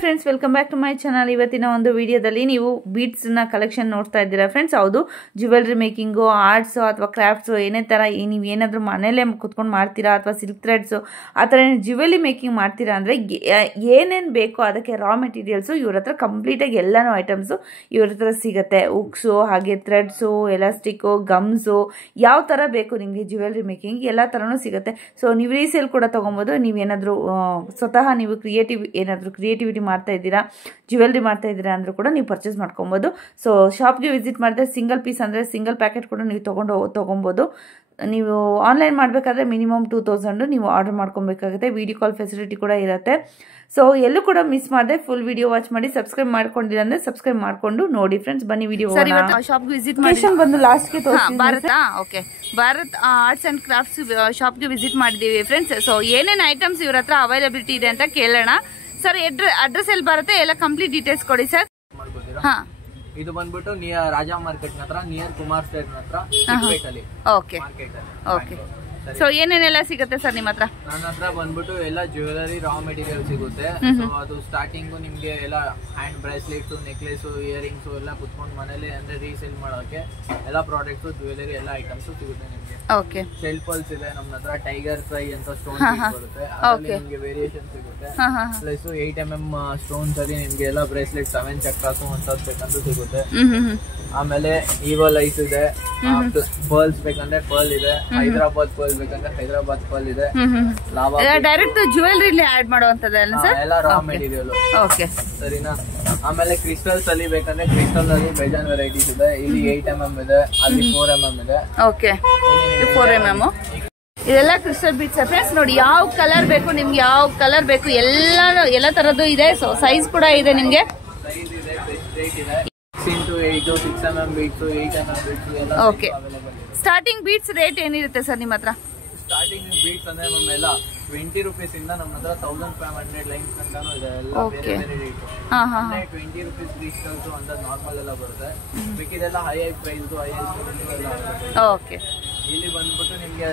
Friends, welcome back to my channel. ಇವತ್ತಿನ ಒಂದು ವಿಡಿಯೋದಲ್ಲಿ ನೀವು ಬೀಡ್ಸ್ ನ ಕಲೆಕ್ಷನ್ ನೋಡ್ತಾ ಇದ್ದೀರಾ ಫ್ರೆಂಡ್ಸ್. ಹೌದು, ಜ್ಯುವೆಲ್ರಿ ಮೇಕಿಂಗು, ಆರ್ಟ್ಸ್ ಅಥವಾ ಕ್ರಾಫ್ಟ್ಸ್ ಏನೇ ತರ ನೀವು ಏನಾದರೂ ಮನೇಲೆ ಕುತ್ಕೊಂಡು ಮಾಡ್ತೀರಾ ಅಥವಾ ಸಿಲ್ಕ್ ಥ್ರೆಡ್ಸ್ ಆ ಥರ ಜ್ಯುವೆಲ್ರಿ ಮೇಕಿಂಗ್ ಮಾಡ್ತೀರಾ ಅಂದರೆ ಏನೇನು ಬೇಕೋ ಅದಕ್ಕೆ ರಾ ಮೆಟೀರಿಯಲ್ಸು ಇವ್ರ ಹತ್ರ ಕಂಪ್ಲೀಟಾಗಿ ಎಲ್ಲನೂ ಐಟಮ್ಸು ಇವ್ರ ಹತ್ರ ಸಿಗುತ್ತೆ. ಉಕ್ಸು, ಹಾಗೆ ಥ್ರೆಡ್ಸು, ಎಲಾಸ್ಟಿಕ್ಕು, ಗಮ್ಸು, ಯಾವ ಥರ ಬೇಕು ನಿಮಗೆ ಜ್ಯುವೆಲ್ರಿ ಮೇಕಿಂಗ್ ಎಲ್ಲ ಥರನೂ ಸಿಗುತ್ತೆ. ಸೊ ನೀವು ರೀಸೇಲ್ ಕೂಡ ತೊಗೊಬೋದು. ನೀವೇನಾದರೂ ಸ್ವತಃ ನೀವು ಕ್ರಿಯೇಟಿವಿಟಿ ಮಾಡ್ತಾ ಇದ್ದೀರಾ, ಜ್ಯುವೆಲ್ರಿ ಮಾಡ್ತಾ ಇದ್ದೀರಾ ಅಂದರೂ ಕೂಡ ನೀವು ಪರ್ಚೇಸ್ ಮಾಡ್ಕೊಬೋದು. ಸೊ ಶಾಪ್ಗೆ ವಿಸಿಟ್ ಮಾಡಿದ್ರೆ ಸಿಂಗಲ್ ಪೀಸ್ ಅಂದರೆ ಸಿಂಗಲ್ ಪ್ಯಾಕೆಟ್ ಕೂಡ ನೀವು ತೊಗೊಬೋದು. ನೀವು ಆನ್ಲೈನ್ ಮಾಡಬೇಕಾದ್ರೆ ಮಿನಿಮಮ್ 2000 ನೀವು ಆರ್ಡರ್ ಮಾಡ್ಕೊಬೇಕಾಗುತ್ತೆ. ವಿಡಿಯೋ ಕಾಲ್ ಫೆಸಿಲಿಟಿ ಕೂಡ ಇರುತ್ತೆ. ಸೊ ಎಲ್ಲೂ ಕೂಡ ಮಿಸ್ ಮಾಡದೆ ಫುಲ್ ವಿಡಿಯೋ ವಾಚ್ ಮಾಡಿ. ಸಬ್ಸ್ಕ್ರೈಬ್ ಮಾಡ್ಕೊಂಡಿಲ್ಲ ಅಂದ್ರೆ ಸಬ್ಸ್ಕ್ರೈಬ್ ಮಾಡ್ಕೊಂಡು ನೋಡಿ ಫ್ರೆಂಡ್ಸ್. ಬನ್ನಿ ವಿಡಿಯೋ ಶಾಪ್ಗೆ ವಿಸಿಟ್ ಮಾಡಿ ಬಂದು ಲಾಸ್ಟ್ಗೆ ಭಾರತ್ ಆರ್ಟ್ಸ್ ಅಂಡ್ ಕ್ರಾಫ್ಟ್ಸ್ ಶಾಪ್ಗೆ ವಿಸಿಟ್ ಮಾಡಿದೀವಿ ಫ್ರೆಂಡ್ಸ್. ಸೊ ಏನೇನು ಐಟಮ್ಸ್ ಇವ್ರ ಹತ್ರ ಅವೈಲಬಿಲಿಟಿ ಇದೆ ಅಂತ ಕೇಳೋಣ. ಸರ್, ಅಡ್ರೆಸ್ ಎಲ್ಲಿ ಬರುತ್ತೆ ಎಲ್ಲ ಕಂಪ್ಲೀಟ್ ಡೀಟೇಲ್ಸ್ ಕೊಡಿ ಸರ್. ಹಾ, ಇದು ಬಂದ್ಬಿಟ್ಟು ನಿಯರ್ ರಾಜಾ ಮಾರ್ಕೆಟ್ ಹತ್ರ, ನಿಯರ್ ಕುಮಾರ್ ಸ್ಟೇಟ್ ಹತ್ರ. Okay okay. ಸೊ ಏನೇನೆಲ್ಲ ಸಿಗುತ್ತೆ ಸರ್ ನಿಮ್ಮ ಹತ್ರ? ನನ್ನ ಹತ್ರ ಬಂದ್ಬಿಟ್ಟು ಎಲ್ಲ ಜ್ಯುವೆಲರಿ ರಾ ಮೆಟೀರಿಯಲ್ ಸಿಗುತ್ತೆ. ಸೊ ಅದು ಸ್ಟಾರ್ಟಿಂಗು ನಿಮ್ಗೆ ಎಲ್ಲ ಹ್ಯಾಂಡ್ ಬ್ರೇಸ್ಲೆಟ್ಸ್, ನೆಕ್ಲೆಸ್, ಇಯರಿಂಗ್ಸ್ ಎಲ್ಲ ಕುತ್ಕೊಂಡು ಮನೇಲಿ ಅಂದ್ರೆ ರೀಸೇಲ್ ಮಾಡೋಕೆ ಎಲ್ಲ ಪ್ರಾಡಕ್ಟ್ಸ್, ಜ್ಯುವೆಲರಿ ಎಲ್ಲ ಐಟಮ್ಸ್ ಸಿಗುತ್ತೆ ನಿಮ್ಗೆ. ಓಕೆ. ಶೆಲ್ಪಲ್ಸ್ ಇದೆ ನಮ್ಮ ಹತ್ರ. ಟೈಗರ್ ಫ್ರೈ ಅಂತ ಸ್ಟೋನ್ ಬರುತ್ತೆ, ನಿಮ್ಗೆ ವೇರಿಯೇಷನ್ ಸಿಗುತ್ತೆ. ಪ್ಲಸ್ 8mm ಸ್ಟೋನ್ಸ್ ಅಲ್ಲಿ ನಿಮ್ಗೆ ಎಲ್ಲ ಬ್ರೇಸ್ಲೆಟ್ 7 ಚಕ್ರಾಸು ಅಂತದ್ ಬೇಕಂದ್ರೂ ಸಿಗುತ್ತೆ. ಆಮೇಲೆ ಈವಲ್ ಐಸ್ ಇದೆ. ಪರ್ಲ್ಸ್ ಬೇಕಂದ್ರೆ ಪರ್ಲ್ ಇದೆ. ಹೈದರಾಬಾದ್ ಪರ್ಲ್ ಬೇಕಂದ್ರೆ ಹೈದರಾಬಾದ್ ಪರ್ಲ್ ಇದೆ. ಡೈರೆಕ್ಟ್ ಜ್ಯುವೆಲ್ರಿ ಆಡ್ ಮಾಡುವಂತದ್ದಲ್ಲ ಸರ್? ಎಲ್ಲ ರಾ ಮೆಟೀರಿಯಲ್. ಓಕೆ, ಸರಿನಾ? ಆಮೇಲೆ ಕ್ರಿಸ್ಟಲ್ಸ್ ಅಲ್ಲಿ ಬೇಕಂದ್ರೆ ಕ್ರಿಸ್ಟಲ್ ಅಲ್ಲಿ ಬೇಜಾನ್ ವೆರೈಟೀಸ್ ಇದೆ. ಇಲ್ಲಿ 8mm ಇದೆ, ಅಲ್ಲಿ 4mm ಇದೆ. Okay, 4mm. ಇದೆಲ್ಲ ಕ್ರಿಸ್ಟಲ್ ಬೀಡ್ಸ್ ಫ್ರೆಂಡ್ಸ್. ನೋಡಿ, ಯಾವ ಕಲರ್ ಬೇಕು ನಿಮ್ಗೆ, ಯಾವ ಕಲರ್ ಬೇಕು ಎಲ್ಲ ತರದ್ದು ಇದೆ. ಸೊ ಸೈಜ್ ಕೂಡ ಇದೆ ನಿಮ್ಗೆ. ಸೈಜ್ ಇದೆ, ರೇಟ್ ಇದೆ. 6 to 8, 6mm beads, 8mm beads ಎಲ್ಲ ಓಕೆ. ಸ್ಟಾರ್ಟಿಂಗ್ ಬೀಡ್ಸ್ ರೇಟ್ ಏನಿರುತ್ತೆ ಸರ್ ನಿಮ್ಮ ಹತ್ರ? ಸ್ಟಾರ್ಟಿಂಗ್ ಬೀಡ್ಸ್ ಅಂದ್ರೆ ನಮ್ಮೆಲ್ಲ 20 ರೂಪೀಸ್ ಇಂದ ನಮ್ಮ ಹತ್ರ 1500 ಲೈನ್ಸ್ ತನಕನೂ ಇದೆ. ಎಲ್ಲ ಬೇರೆ ಬೇರೆ ರೇಟ್. 20 ರೂಪೀಸ್ ಕ್ರಿಸ್ಟಲ್ಸ್ ಅಂತ ನಾರ್ಮಲ್ ಎಲ್ಲ ಬರುತ್ತೆ. ಬೇಕಿದೆಲ್ಲ ಹೈ ಪ್ರೈಸ್, ಎಲ್ಲ. ಓಕೆ. ಇಲ್ಲಿ ಬಂದ್ಬಿಟ್ಟು ನಿಮ್ಗೆ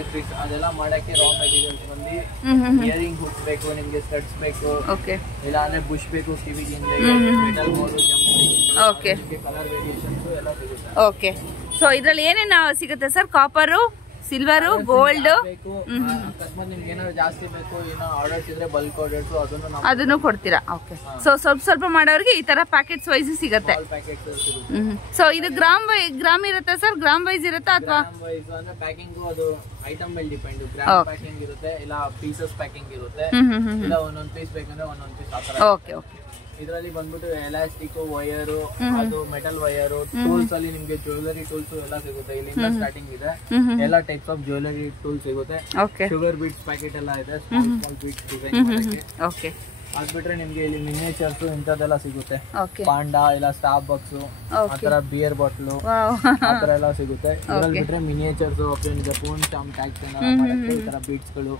ಅದೆಲ್ಲ ಮಾಡಕ್ಕೆ ರಾ ಮೆಟೀರಿಯಲ್ಸ್ ಬಂದು ಇಯರಿಂಗ್ ಹುಡ್ಸ್ ಬೇಕು, ನಿಮ್ಗೆ ಸ್ಟಡ್ಸ್ ಬೇಕು, ಇಲ್ಲ ಅಂದ್ರೆ ಬುಷ್ ಬೇಕು, ಕಿವಿಗೆ metal board, okay, colour variations ಎಲ್ಲ ಸಿಗುತ್ತೆ. ಓಕೆ. ಸೊ ಇದ್ರಲ್ಲಿ ಏನೇನು ಸಿಗುತ್ತೆ ಸರ್? Copper, silver, gold. ಅಕಸ್ಮಾತ್ ನಿಮ್ಗೆ ಏನಾದ್ರು ಜಾಸ್ತಿ ಬೇಕು, ಏನೋ ಆರ್ಡರ್ಸ್ ಇದ್ರೆ ಬಲ್ಕ್ ಆರ್ಡರ್ಸ್ ಅದನ್ನು ಕೊಡ್ತೀರಾ? ಓಕೆ. ಸೊ ಸ್ವಲ್ಪ ಮಾಡೋರಿಗೆ ಈ ತರ ಪ್ಯಾಕೆಟ್ಸ್ ವೈಸ್ ಸಿಗುತ್ತೆ. ಸೊ ಇದು ಗ್ರಾಮ್ ಇರುತ್ತೆ ಸರ್? ಗ್ರಾಮ್ ವೈಸ್ ಇರುತ್ತಾ ಅಥವಾ ಪ್ಯಾಕಿಂಗ್? ಅದು ಐಟಮ್ ಮೇಲೆ ಡಿಪೆಂಡ್. ಗ್ರಾಮ್ ಪ್ಯಾಕಿಂಗ್ ಇರುತ್ತೆ, ಇಲ್ಲ ಪೀಸಸ್ ಪ್ಯಾಕಿಂಗ್ ಇರುತ್ತೆ, ಇಲ್ಲ ಒಂದೊಂದ್ ಪೀಸ್ ಬೇಕಂದ್ರೆ ಒಂದೊಂದ್ ಪೀಸ್ ಆತರ. Okay okay. ಇದರಲ್ಲಿ ಬಂದ್ಬಿಟ್ಟು ಎಲಾಸ್ಟಿಕ್, ವಯರು, ಅದು ಮೆಟಲ್ ವಯರು, ಟೂಲ್ಸ್ ಅಲ್ಲಿ ನಿಮ್ಗೆ ಜ್ಯುವೆಲರಿ ಟೂಲ್ಸ್ ಎಲ್ಲ ಸಿಗುತ್ತೆ. ಇಲ್ಲಿಂದ ಸ್ಟಾರ್ಟಿಂಗ್ ಇದೆ. ಎಲ್ಲ ಟೈಪ್ಸ್ ಆಫ್ ಜ್ಯುವೆಲರಿ ಟೂಲ್ಸ್ ಸಿಗುತ್ತೆ. ಶುಗರ್ ಬೀಡ್ಸ್ ಪ್ಯಾಕೆಟ್ ಎಲ್ಲ ಇದೆ, ಸ್ಮಾಲ್ ಬೀಡ್ಸ್ ಡಿಸೈನ್. ಓಕೆ. ಅದ್ ಬಿಟ್ರೆ ನಿಮ್ಗೆ ಇಲ್ಲಿ ಮಿನಿಯೇಚರ್ಸ್ ಇಂಥದ್ದೆಲ್ಲ ಸಿಗುತ್ತೆ. ಪಾಂಡಾ, ಇಲ್ಲ ಸ್ಟಾರ್ ಬಕ್ಸ್, ಆತರ ಬಿಯರ್ ಬಾಟ್ಲು, ಆತರ ಎಲ್ಲ ಸಿಗುತ್ತೆ. ಇದ್ರಲ್ಲಿ ಬಿಟ್ರೆ ಮಿನಿಯೇಚರ್ಸ್, ಫೋನ್ ಚಾಮ್ ಟ್ಯಾಕ್ಸ್ ಮಾಡಕ್ಕೆ ಈ ತರ ಬೀಡ್ಸ್ ಗಳು.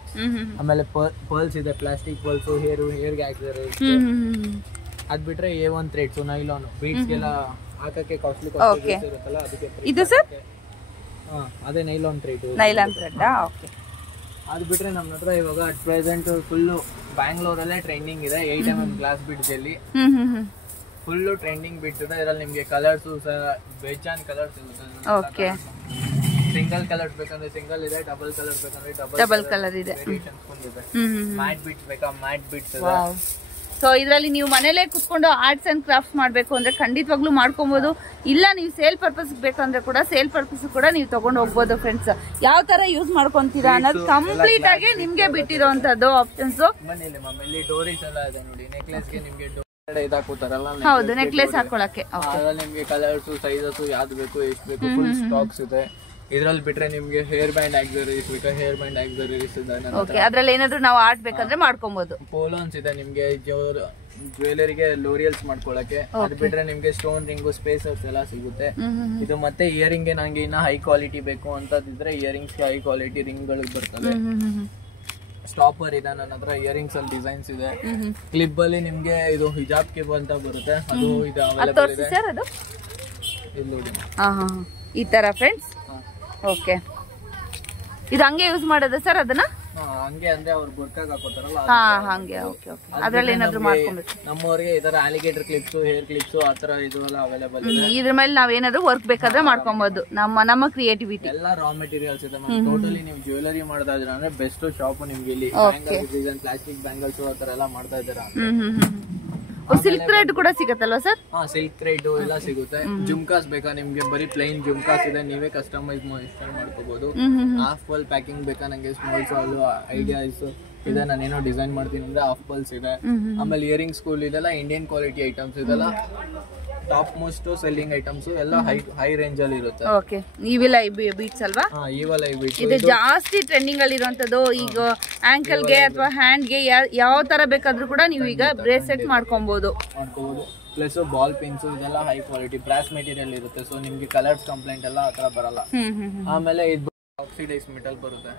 ಆಮೇಲೆ ಪರ್ಲ್ಸ್ ಇದೆ, ಪ್ಲಾಸ್ಟಿಕ್ ಪರ್ಲ್ಸ್, ಹೇರ್ಗೆ ಹಾಕಿದ್ದಾರೆ. ಅದ್ ಬಿಟ್ರೆ A1 ಥ್ರೆಡ್ಸ್, ನೈಲಾನ್ ಬೀಡ್ಸ್ ಗೆಲ್ಲ ಹಾಕಕ್ಕೆ ಕಾಸ್ಟ್ಲಿ ಇರುತ್ತಲ್ಲ, ಅದಕ್ಕೆ ಇದು ಸರ್ ಅದೇ ನೈಲಾನ್ ಥ್ರೆಡ್. ಓಕೆ. ಅದ್ ಬಿಟ್ರೆ ನಮ್ಮ ಹತ್ರ ಇವಾಗ ಅಟ್ ಪ್ರೆಸೆಂಟ್ ಫುಲ್ ಬ್ಯಾಂಗ್ಳೂರಲ್ಲೇ ಟ್ರೆಂಡಿಂಗ್ ಇದೆ 8mm ಗ್ಲಾಸ್ ಬೀಡ್ಸ್ ಅಲ್ಲಿ. ಫುಲ್ ಟ್ರೆಂಡಿಂಗ್ ಬೀಡ್ಸ್ ಇದೆ. ಇದರಲ್ಲಿ ನಿಮ್ಗೆ ಕಲರ್ಸ್ ಬೇಜಾನ್ ಕಲರ್ಸ್ ಸಿಗುತ್ತೆ. ಸಿಂಗಲ್ ಕಲರ್ ಬೇಕಂದ್ರೆ ಸಿಂಗಲ್ ಇದೆ, ಡಬಲ್ ಕಲರ್ ಬೇಕಂದ್ರೆ ಡಬಲ್ ಕಲರ್ ಇದೆ. ಮ್ಯಾಟ್ ಬೀಡ್ಸ್ ಬೇಕಾ, ಮ್ಯಾಟ್ ಬೀಡ್ಸ್ ಇದೆ. ಸೊ ಇದರಲ್ಲಿ ನೀವು ಮನೇಲೆ ಕುತ್ಕೊಂಡು ಆರ್ಟ್ಸ್ ಅಂಡ್ ಕ್ರಾಫ್ಟ್ಸ್ ಮಾಡಬೇಕು ಅಂದ್ರೆ ಖಂಡಿತವಾಗ್ಲೂ ಮಾಡ್ಕೊಬಹುದು. ಇಲ್ಲ ನೀವು ಸೇಲ್ ಪರ್ಪಸ್ ಬೇಕಂದ್ರೆ ಕೂಡ ಸೇಲ್ ಪರ್ಪಸ್ ಕೂಡ ನೀವು ತಗೊಂಡು ಹೋಗ್ಬೋದು ಫ್ರೆಂಡ್ಸ್. ಯಾವ ತರ ಯೂಸ್ ಮಾಡ್ಕೊಂತೀರಾ ಅನ್ನೋದು ಕಂಪ್ಲೀಟ್ ಆಗಿ ನಿಮ್ಗೆ ಬಿಟ್ಟಿರೋಂಥದ್ದು ಆಪ್ಷನ್ಸ್. ಡೋರೀಸ್ ಎಲ್ಲ ಇದೆ ನೋಡಿ, ನೆಕ್ಲೆಸ್ಗೆ ನಿಮ್ಗೆ ಇದಾಕೋತಾರಲ್ಲ, ಹೌದು, ನೆಕ್ಲೆಸ್ ಹಾಕೊಳಕ್ಕೆ. ನಿಮ್ಗೆ ಕಲರ್ಸ್, ಸೈಜಸ್ ಯಾವ್ದು ಬೇಕು, ಎಷ್ಟು ಬೇಕು, ಫುಲ್ ಸ್ಟಾಕ್ಸ್ ಇದೆ. ಇದ್ರಲ್ಲಿ ಬಿಟ್ರೆ ನಿಮ್ಗೆ ಹೇರ್ ಬ್ಯಾಂಡ್ ಆಕ್ಸರೀಸ್ ಬೇಕಾ, ಹೇರ್ ಬ್ಯಾಂಡ್ ಆಕ್ಸರೀಸ್ ಇದೆ. ಅದ್ರಲ್ಲಿ ಏನಾದ್ರು ನಾವು ಆರ್ಟ್ ಬೇಕಂದ್ರೆ ಮಾಡ್ಕೊಬಹುದು. ಪೋಲೋನ್ಸ್ ಇದೆ ನಿಮ್ಗೆ ಜ್ಯುವೆಲರಿಗೆ, ಲೋರಿಯಲ್ಸ್ ಮಾಡ್ಕೊಳಕ್ಕೆ. ಅದ್ ಬಿಟ್ರೆ ನಿಮ್ಗೆ ಸ್ಟೋನ್ ರಿಂಗು, ಸ್ಪೇಸರ್ಸ್ ಎಲ್ಲ ಸಿಗುತ್ತೆ. ಇದು ಮತ್ತೆ ಇಯರಿಂಗ್ ನಂಗೆ ಇನ್ನ ಹೈ ಕ್ವಾಲಿಟಿ ಬೇಕು ಅಂತದಿದ್ರೆ ಇಯರಿಂಗ್ಸ್ ಹೈ ಕ್ವಾಲಿಟಿ ರಿಂಗ್ ಗಳಿಗೆ ಬರ್ತದೆ. ಸ್ಟಾಪರ್ ಇದೆ ನನ್ನ ಹತ್ರ, ಇಯರಿಂಗ್ಸ್ ಅಲ್ಲಿ ಡಿಸೈನ್ಸ್ ಇದೆ. ಕ್ಲಿಪ್ ಅಲ್ಲಿ ನಿಮ್ಗೆ ಇದು ಹಿಜಾಬ್ ಕೇಬಲ್ ಅಂತ ಬರುತ್ತೆ, ಅದು ಇದು ಅವೈಲೇಬಲ್ ಇದೆ. ಇಲ್ಲಿ ಈ ತರ ಫ್ರೆಂಡ್ಸ್. ಓಕೆ. ಇದು ಹಂಗೆ ಯೂಸ್ ಮಾಡೋದು ಸರ್ ಅದನ್ನ? ಹಂಗೆ ಅಂದ್ರೆ ಅವ್ರು ಬುರ್ಕಾಗ್ ಹಾಕೋತಾರಲ್ಲ ಹಾ ಹಂಗೆ ಓಕೆ ಓಕೆ ಅದ್ರಲ್ಲಿ ಏನಾದ್ರು ಮಾಡ್ಕೊಬೇಕು. ನಮ್ಮವ್ರಿಗೆ ಈ ತರ ಅಲಿಗೇಟರ್ ಕ್ಲಿಪ್ಸ್, ಹೇರ್ ಕ್ಲಿಪ್ಸ್ ಆತರ ಇದು ಎಲ್ಲ ಅವೈಲೇಬಲ್ ಇದೆ. ಇದ್ರ ಮೇಲೆ ನಾವ್ ಏನಾದ್ರು ವರ್ಕ್ ಬೇಕಾದ್ರೆ ಮಾಡ್ಕೊಬಹುದು. ನಮ್ಮ ಕ್ರಿಯೇಟಿವಿಟಿ ಎಲ್ಲ ರಾ ಮೆಟೀರಿಯಲ್ಸ್ ಇದೆ. ಟೋಟಲಿ ನೀವು ಜ್ಯುವೆಲರಿ ಮಾಡ್ತಾ ಇದ್ರೆ ಬೆಸ್ಟ್ ಶಾಪ್ ನಿಮ್ಗೆ ಇಲ್ಲಿ. ಪ್ಲಾಸ್ಟಿಕ್ ಬ್ಯಾಂಗಲ್ಸ್ ಆತರ ಎಲ್ಲ ಮಾಡ್ತಾ ಇದ್ದೀರಾ. ಸಿಲ್ಕ್ ಥ್ರೆಡ್ ಕೂಡ ಸಿಗತ್ತಲ್ವಾ ಸರ್? ಹಾ ಸಿಲ್ಕ್ ಥ್ರೆಡ್ ಎಲ್ಲ ಸಿಗುತ್ತೆ. ಜುಮ್ಕಾಸ್ ಬೇಕಾ ನಿಮ್ಗೆ? ಬರೀ ಪ್ಲೈನ್ ಜುಮ್ಕಾಸ್ ಇದೆ, ನೀವೇ ಕಸ್ಟಮೈಸ್ ಮಾಡ್ಕೋಬಹುದು. ಹಾಫ್ ಪಲ್ ಪ್ಯಾಕಿಂಗ್ ಬೇಕಾ? ನಂಗೆ ಸ್ಮಾಲ್ ಸಾಲ್ ಐಡಿಯಾಸ್ ಇದೆ, ನಾನೇನೋ ಡಿಸೈನ್ ಮಾಡ್ತೀನಿ ಅಂದ್ರೆ ಹಾಫ್ ಪಲ್ಸ್ ಇದೆ. ಆಮೇಲೆ ಇಯರಿಂಗ್ ಸ್ಕೂಲ್ ಇದೆಲ್ಲ ಇಂಡಿಯನ್ ಕ್ವಾಲಿಟಿ ಐಟಮ್ಸ್ ಇದೆಲ್ಲ ಟಾಪ್ ಮೋಸ್ಟ್ ಸೆಲ್ಲಿಂಗ್ ಐಟಮ್ಸ್ ಎಲ್ಲ ಹೈ ರೇಂಜ್ ಅಲ್ಲಿ ಇರುತ್ತೆ. ಓಕೆ ಇವೆಲ್ಲ ಬೀಟ್ಸ್ ಅಲ್ವಾ? ಇವೆಲ್ಲ ಬೀಟ್ಸ್ ಇದು ಜಾಸ್ತಿ ಟ್ರೆಂಡಿಂಗ್ ಅಲ್ಲಿ ಇರುವಂತದ್ದು. ಈಗ ಆಂಕಲ್ ಗೆ ಅಥವಾ ಹ್ಯಾಂಡ್ ಗೆ ಯಾವ ತರ ಬೇಕಾದ್ರೂ ಕೂಡ ನೀವು ಈಗ ಬ್ರೇಸ್ಲೆಟ್ ಮಾಡ್ಕೊಬಹುದು. ಪ್ಲಸ್ ಬಾಲ್ ಪಿನ್ಸ್ ಇದೆಲ್ಲ ಹೈ ಕ್ವಾಲಿಟಿ ಬ್ರಾಸ್ ಮೆಟೀರಿಯಲ್ ಇರುತ್ತೆ. ಸೊ ನಿಮ್ಗೆ ಕಲರ್ಸ್ ಕಂಪ್ಲೇಂಟ್ ಎಲ್ಲ ಆತರ ಬರಲ್ಲ. ಆಮೇಲೆ ಇದು ಆಕ್ಸಿಡೈಸ್ ಮೆಟಲ್ ಬರುತ್ತೆ.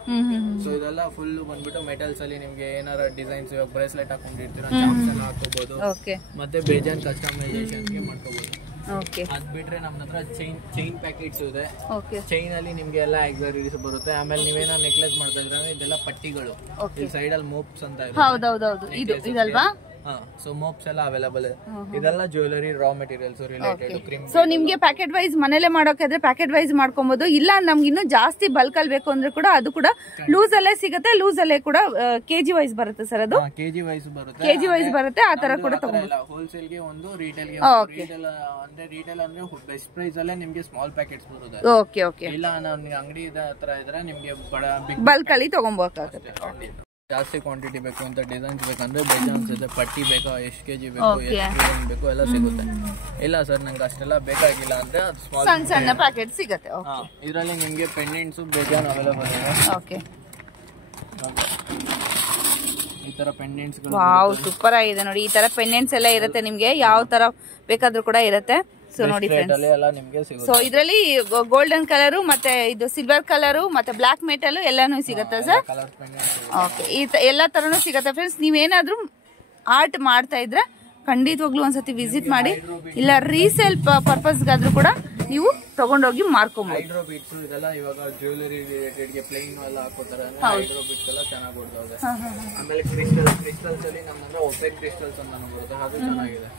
ಸೊ ಇದೆಲ್ಲ ಫುಲ್ ಬಂದ್ಬಿಟ್ಟು ಮೆಟಲ್ಸ್ ಅಲ್ಲಿ ನಿಮ್ಗೆ ಏನಾರ ಡಿಸೈನ್ಸ್, ಇವಾಗ ಬ್ರೇಸ್ಲೆಟ್ ಹಾಕೊಂಡಿರ್ತೀರಾ ಚಾಮ್ಸ್ ಎಲ್ಲ ಹಾಕೋಬಹುದು. ಮತ್ತೆ ಬೇಜಾನ್ ಕಸ್ಟಮೈಸೇಷನ್ ಗೆ ಮಾಡ್ಕೋಬಹುದು. ಅದ್ ಬಿಟ್ರೆ ನಮ್ಮ ಹತ್ರ ಚೈನ್ ಪ್ಯಾಕೆಟ್ಸ್ ಇದೆ. ಚೈನ್ ಅಲ್ಲಿ ನಿಮ್ಗೆ ಎಲ್ಲ ಆಕ್ಸೆಸರೀಸ್ ಬರುತ್ತೆ. ಆಮೇಲೆ ನೀವೇನೋ ನೆಕ್ಲೆಸ್ ಮಾಡ್ತಾ ಇದ್ರೆ ಇದೆಲ್ಲ ಪಟ್ಟಿಗಳು, ಸೈಡ್ ಅಲ್ಲಿ ಮೋಪ್ಸ್ ಅಂತ ಇದೆ. ಇದಲ್ವಾ? ಸೊ ಮೋಪ್ಸ್ ಎಲ್ಲ ಅವೈಲೇಬಲ್ ಇದೆ. ಇದೆಲ್ಲ jewellery raw materials related cream. So ನಿಮ್ಗೆ ಪ್ಯಾಕೆಟ್ ವೈಸ್ ಮನೇಲೆ ಮಾಡೋಕಾದ್ರೆ ಪ್ಯಾಕೆಟ್ ವೈಸ್ ಮಾಡ್ಕೊಬಹುದು. ಇಲ್ಲ ನಮ್ಗೆ ಇನ್ನೂ ಜಾಸ್ತಿ ಬಲ್ಕ್ ಅಲ್ಲಿ ಬೇಕು ಅಂದ್ರೆ ಕೂಡ ಅದು ಕೂಡ ಲೂಸ್ ಅಲ್ಲೇ ಸಿಗುತ್ತೆ. ಲೂಸ್ ಅಲ್ಲೇ ಕೂಡ ಕೆಜಿ ವೈಸ್ ಬರುತ್ತೆ ಸರ್. ಅದು ಕೆಜಿ ವೈಸ್ ಬರುತ್ತೆ. ಆ ತರ ಕೂಡ ತಗೋಬಹುದು. ಹೋಲ್ಸೇಲ್ ಗೆ ಒಂದು, ರಿಟೇಲ್ ಗೆ ರಿಟೇಲ್ ಅಂದ್ರೆ ಬೆಸ್ಟ್ ಪ್ರೈಸ್ ಅಲ್ಲೇ ನಿಮ್ಗೆ ಸ್ಮಾಲ್ ಪ್ಯಾಕೆಟ್ಸ್ ಬರುತ್ತೆ. Okay okay. ಇಲ್ಲ ನಾನು ಅಂಗಡಿ ಹತ್ರ ಇದ್ರೆ ನಿಮ್ಗೆ ಬಲ್ಕ್ ಅಲ್ಲಿ ತಗೊಬೇಕಾಗುತ್ತೆ. ಜಾಸ್ತಿ ಕ್ವಾಂಟಿಟಿ ಬೇಕು ಅಂತ ಡಿಸೈನ್ಸ್ ಬೇಕಂದ್ರೆ ಬೇಜಾನ್ಸ್ ಇದೆ. ಪಟ್ಟಿ ಬೇಕಾ, ಎಷ್ಟು ಕೆಜಿ ಬೇಕು, ಎಷ್ಟು ಡಿಸೈನ್ ಬೇಕು ಎಲ್ಲ ಸಿಗುತ್ತೆ. ಇಲ್ಲ ಸರ್ ನಂಗೆ ಅಷ್ಟೆಲ್ಲ ಬೇಕಾಗಿಲ್ಲ ಅಂದ್ರೆ ಸಣ್ಣ ಸಣ್ಣ ಪ್ಯಾಕೆಟ್ ಸಿಗುತ್ತೆ. ಇದರಲ್ಲಿ ನಿಮ್ಗೆ ಪೆಂಡೆಂಟ್ಸ್ ಬೇಜಾನ್ ಅವೈಲೇಬಲ್ ಇದೆ. ಓಕೆ ಈ ತರ ಪೆಂಡೆಂಟ್ಸ್ ಗಳು. ವಾವ್ ಸೂಪರ್ ಆಗಿದೆ ನೋಡಿ. ಈ ತರ ಪೆಂಡೆಂಟ್ಸ್ ಎಲ್ಲ ಇರುತ್ತೆ ನಿಮ್ಗೆ, ಯಾವ ತರ ಬೇಕಾದ್ರೂ ಕೂಡ ಇರುತ್ತೆ. ಸೊ ನೋಡಿ ಫ್ರೆಂಡ್ಸ್, ಸೊ ಇದರಲ್ಲಿ ಗೋಲ್ಡನ್ ಕಲರ್ ಮತ್ತೆ ಇದು ಸಿಲ್ವರ್ ಕಲರ್ ಮತ್ತೆ ಬ್ಲಾಕ್ ಮೆಟಲ್ ಎಲ್ಲಾನು ಸಿಗುತ್ತೆ ಸರ್. ಓಕೆ ಎಲ್ಲಾ ತರನು ಸಿಗುತ್ತೆ ಫ್ರೆಂಡ್ಸ್. ನೀವೇನಾದ್ರೂ ಆರ್ಟ್ ಮಾಡ್ತಾ ಇದ್ರೆ ಖಂಡಿತವಾಗ್ಲೂ ಒಂದ್ಸತಿ ವಿಸಿಟ್ ಮಾಡಿ. ಇಲ್ಲ ರೀಸೇಲ್ ಪರ್ಪಸ್ಗಾದ್ರೂ ಕೂಡ ನೀವು ತಗೊಂಡೋಗಿ ಮಾರ್ಕೊಬಹುದು. ಹೈಡ್ರೋ ಬೀಟ್ಸ್ ಇದೆಲ್ಲ ಇವಾಗ ಜ್ಯುವೆಲರಿ ರಿಲೇಟೆಡ್ ಗೆ ಪ್ಲೇನ್ ಎಲ್ಲ ಹಾಕೋತಾರೆ. ಹೈಡ್ರೋ ಬೀಟ್ಸ್ ಎಲ್ಲ ಚೆನ್ನಾಗಿ ಓಡ್ತಾವೆ. ಆಮೇಲೆ ಕ್ರಿಸ್ಟಲ್ಸ್ ಅಲ್ಲಿ ನಮ್ಮತ್ರ ಒಪೆಕ್ ಕ್ರಿಸ್ಟಲ್ಸ್ ಅಂತ ಬರುತ್ತೆ, ಅದು ಚೆನ್ನಾಗಿದೆ.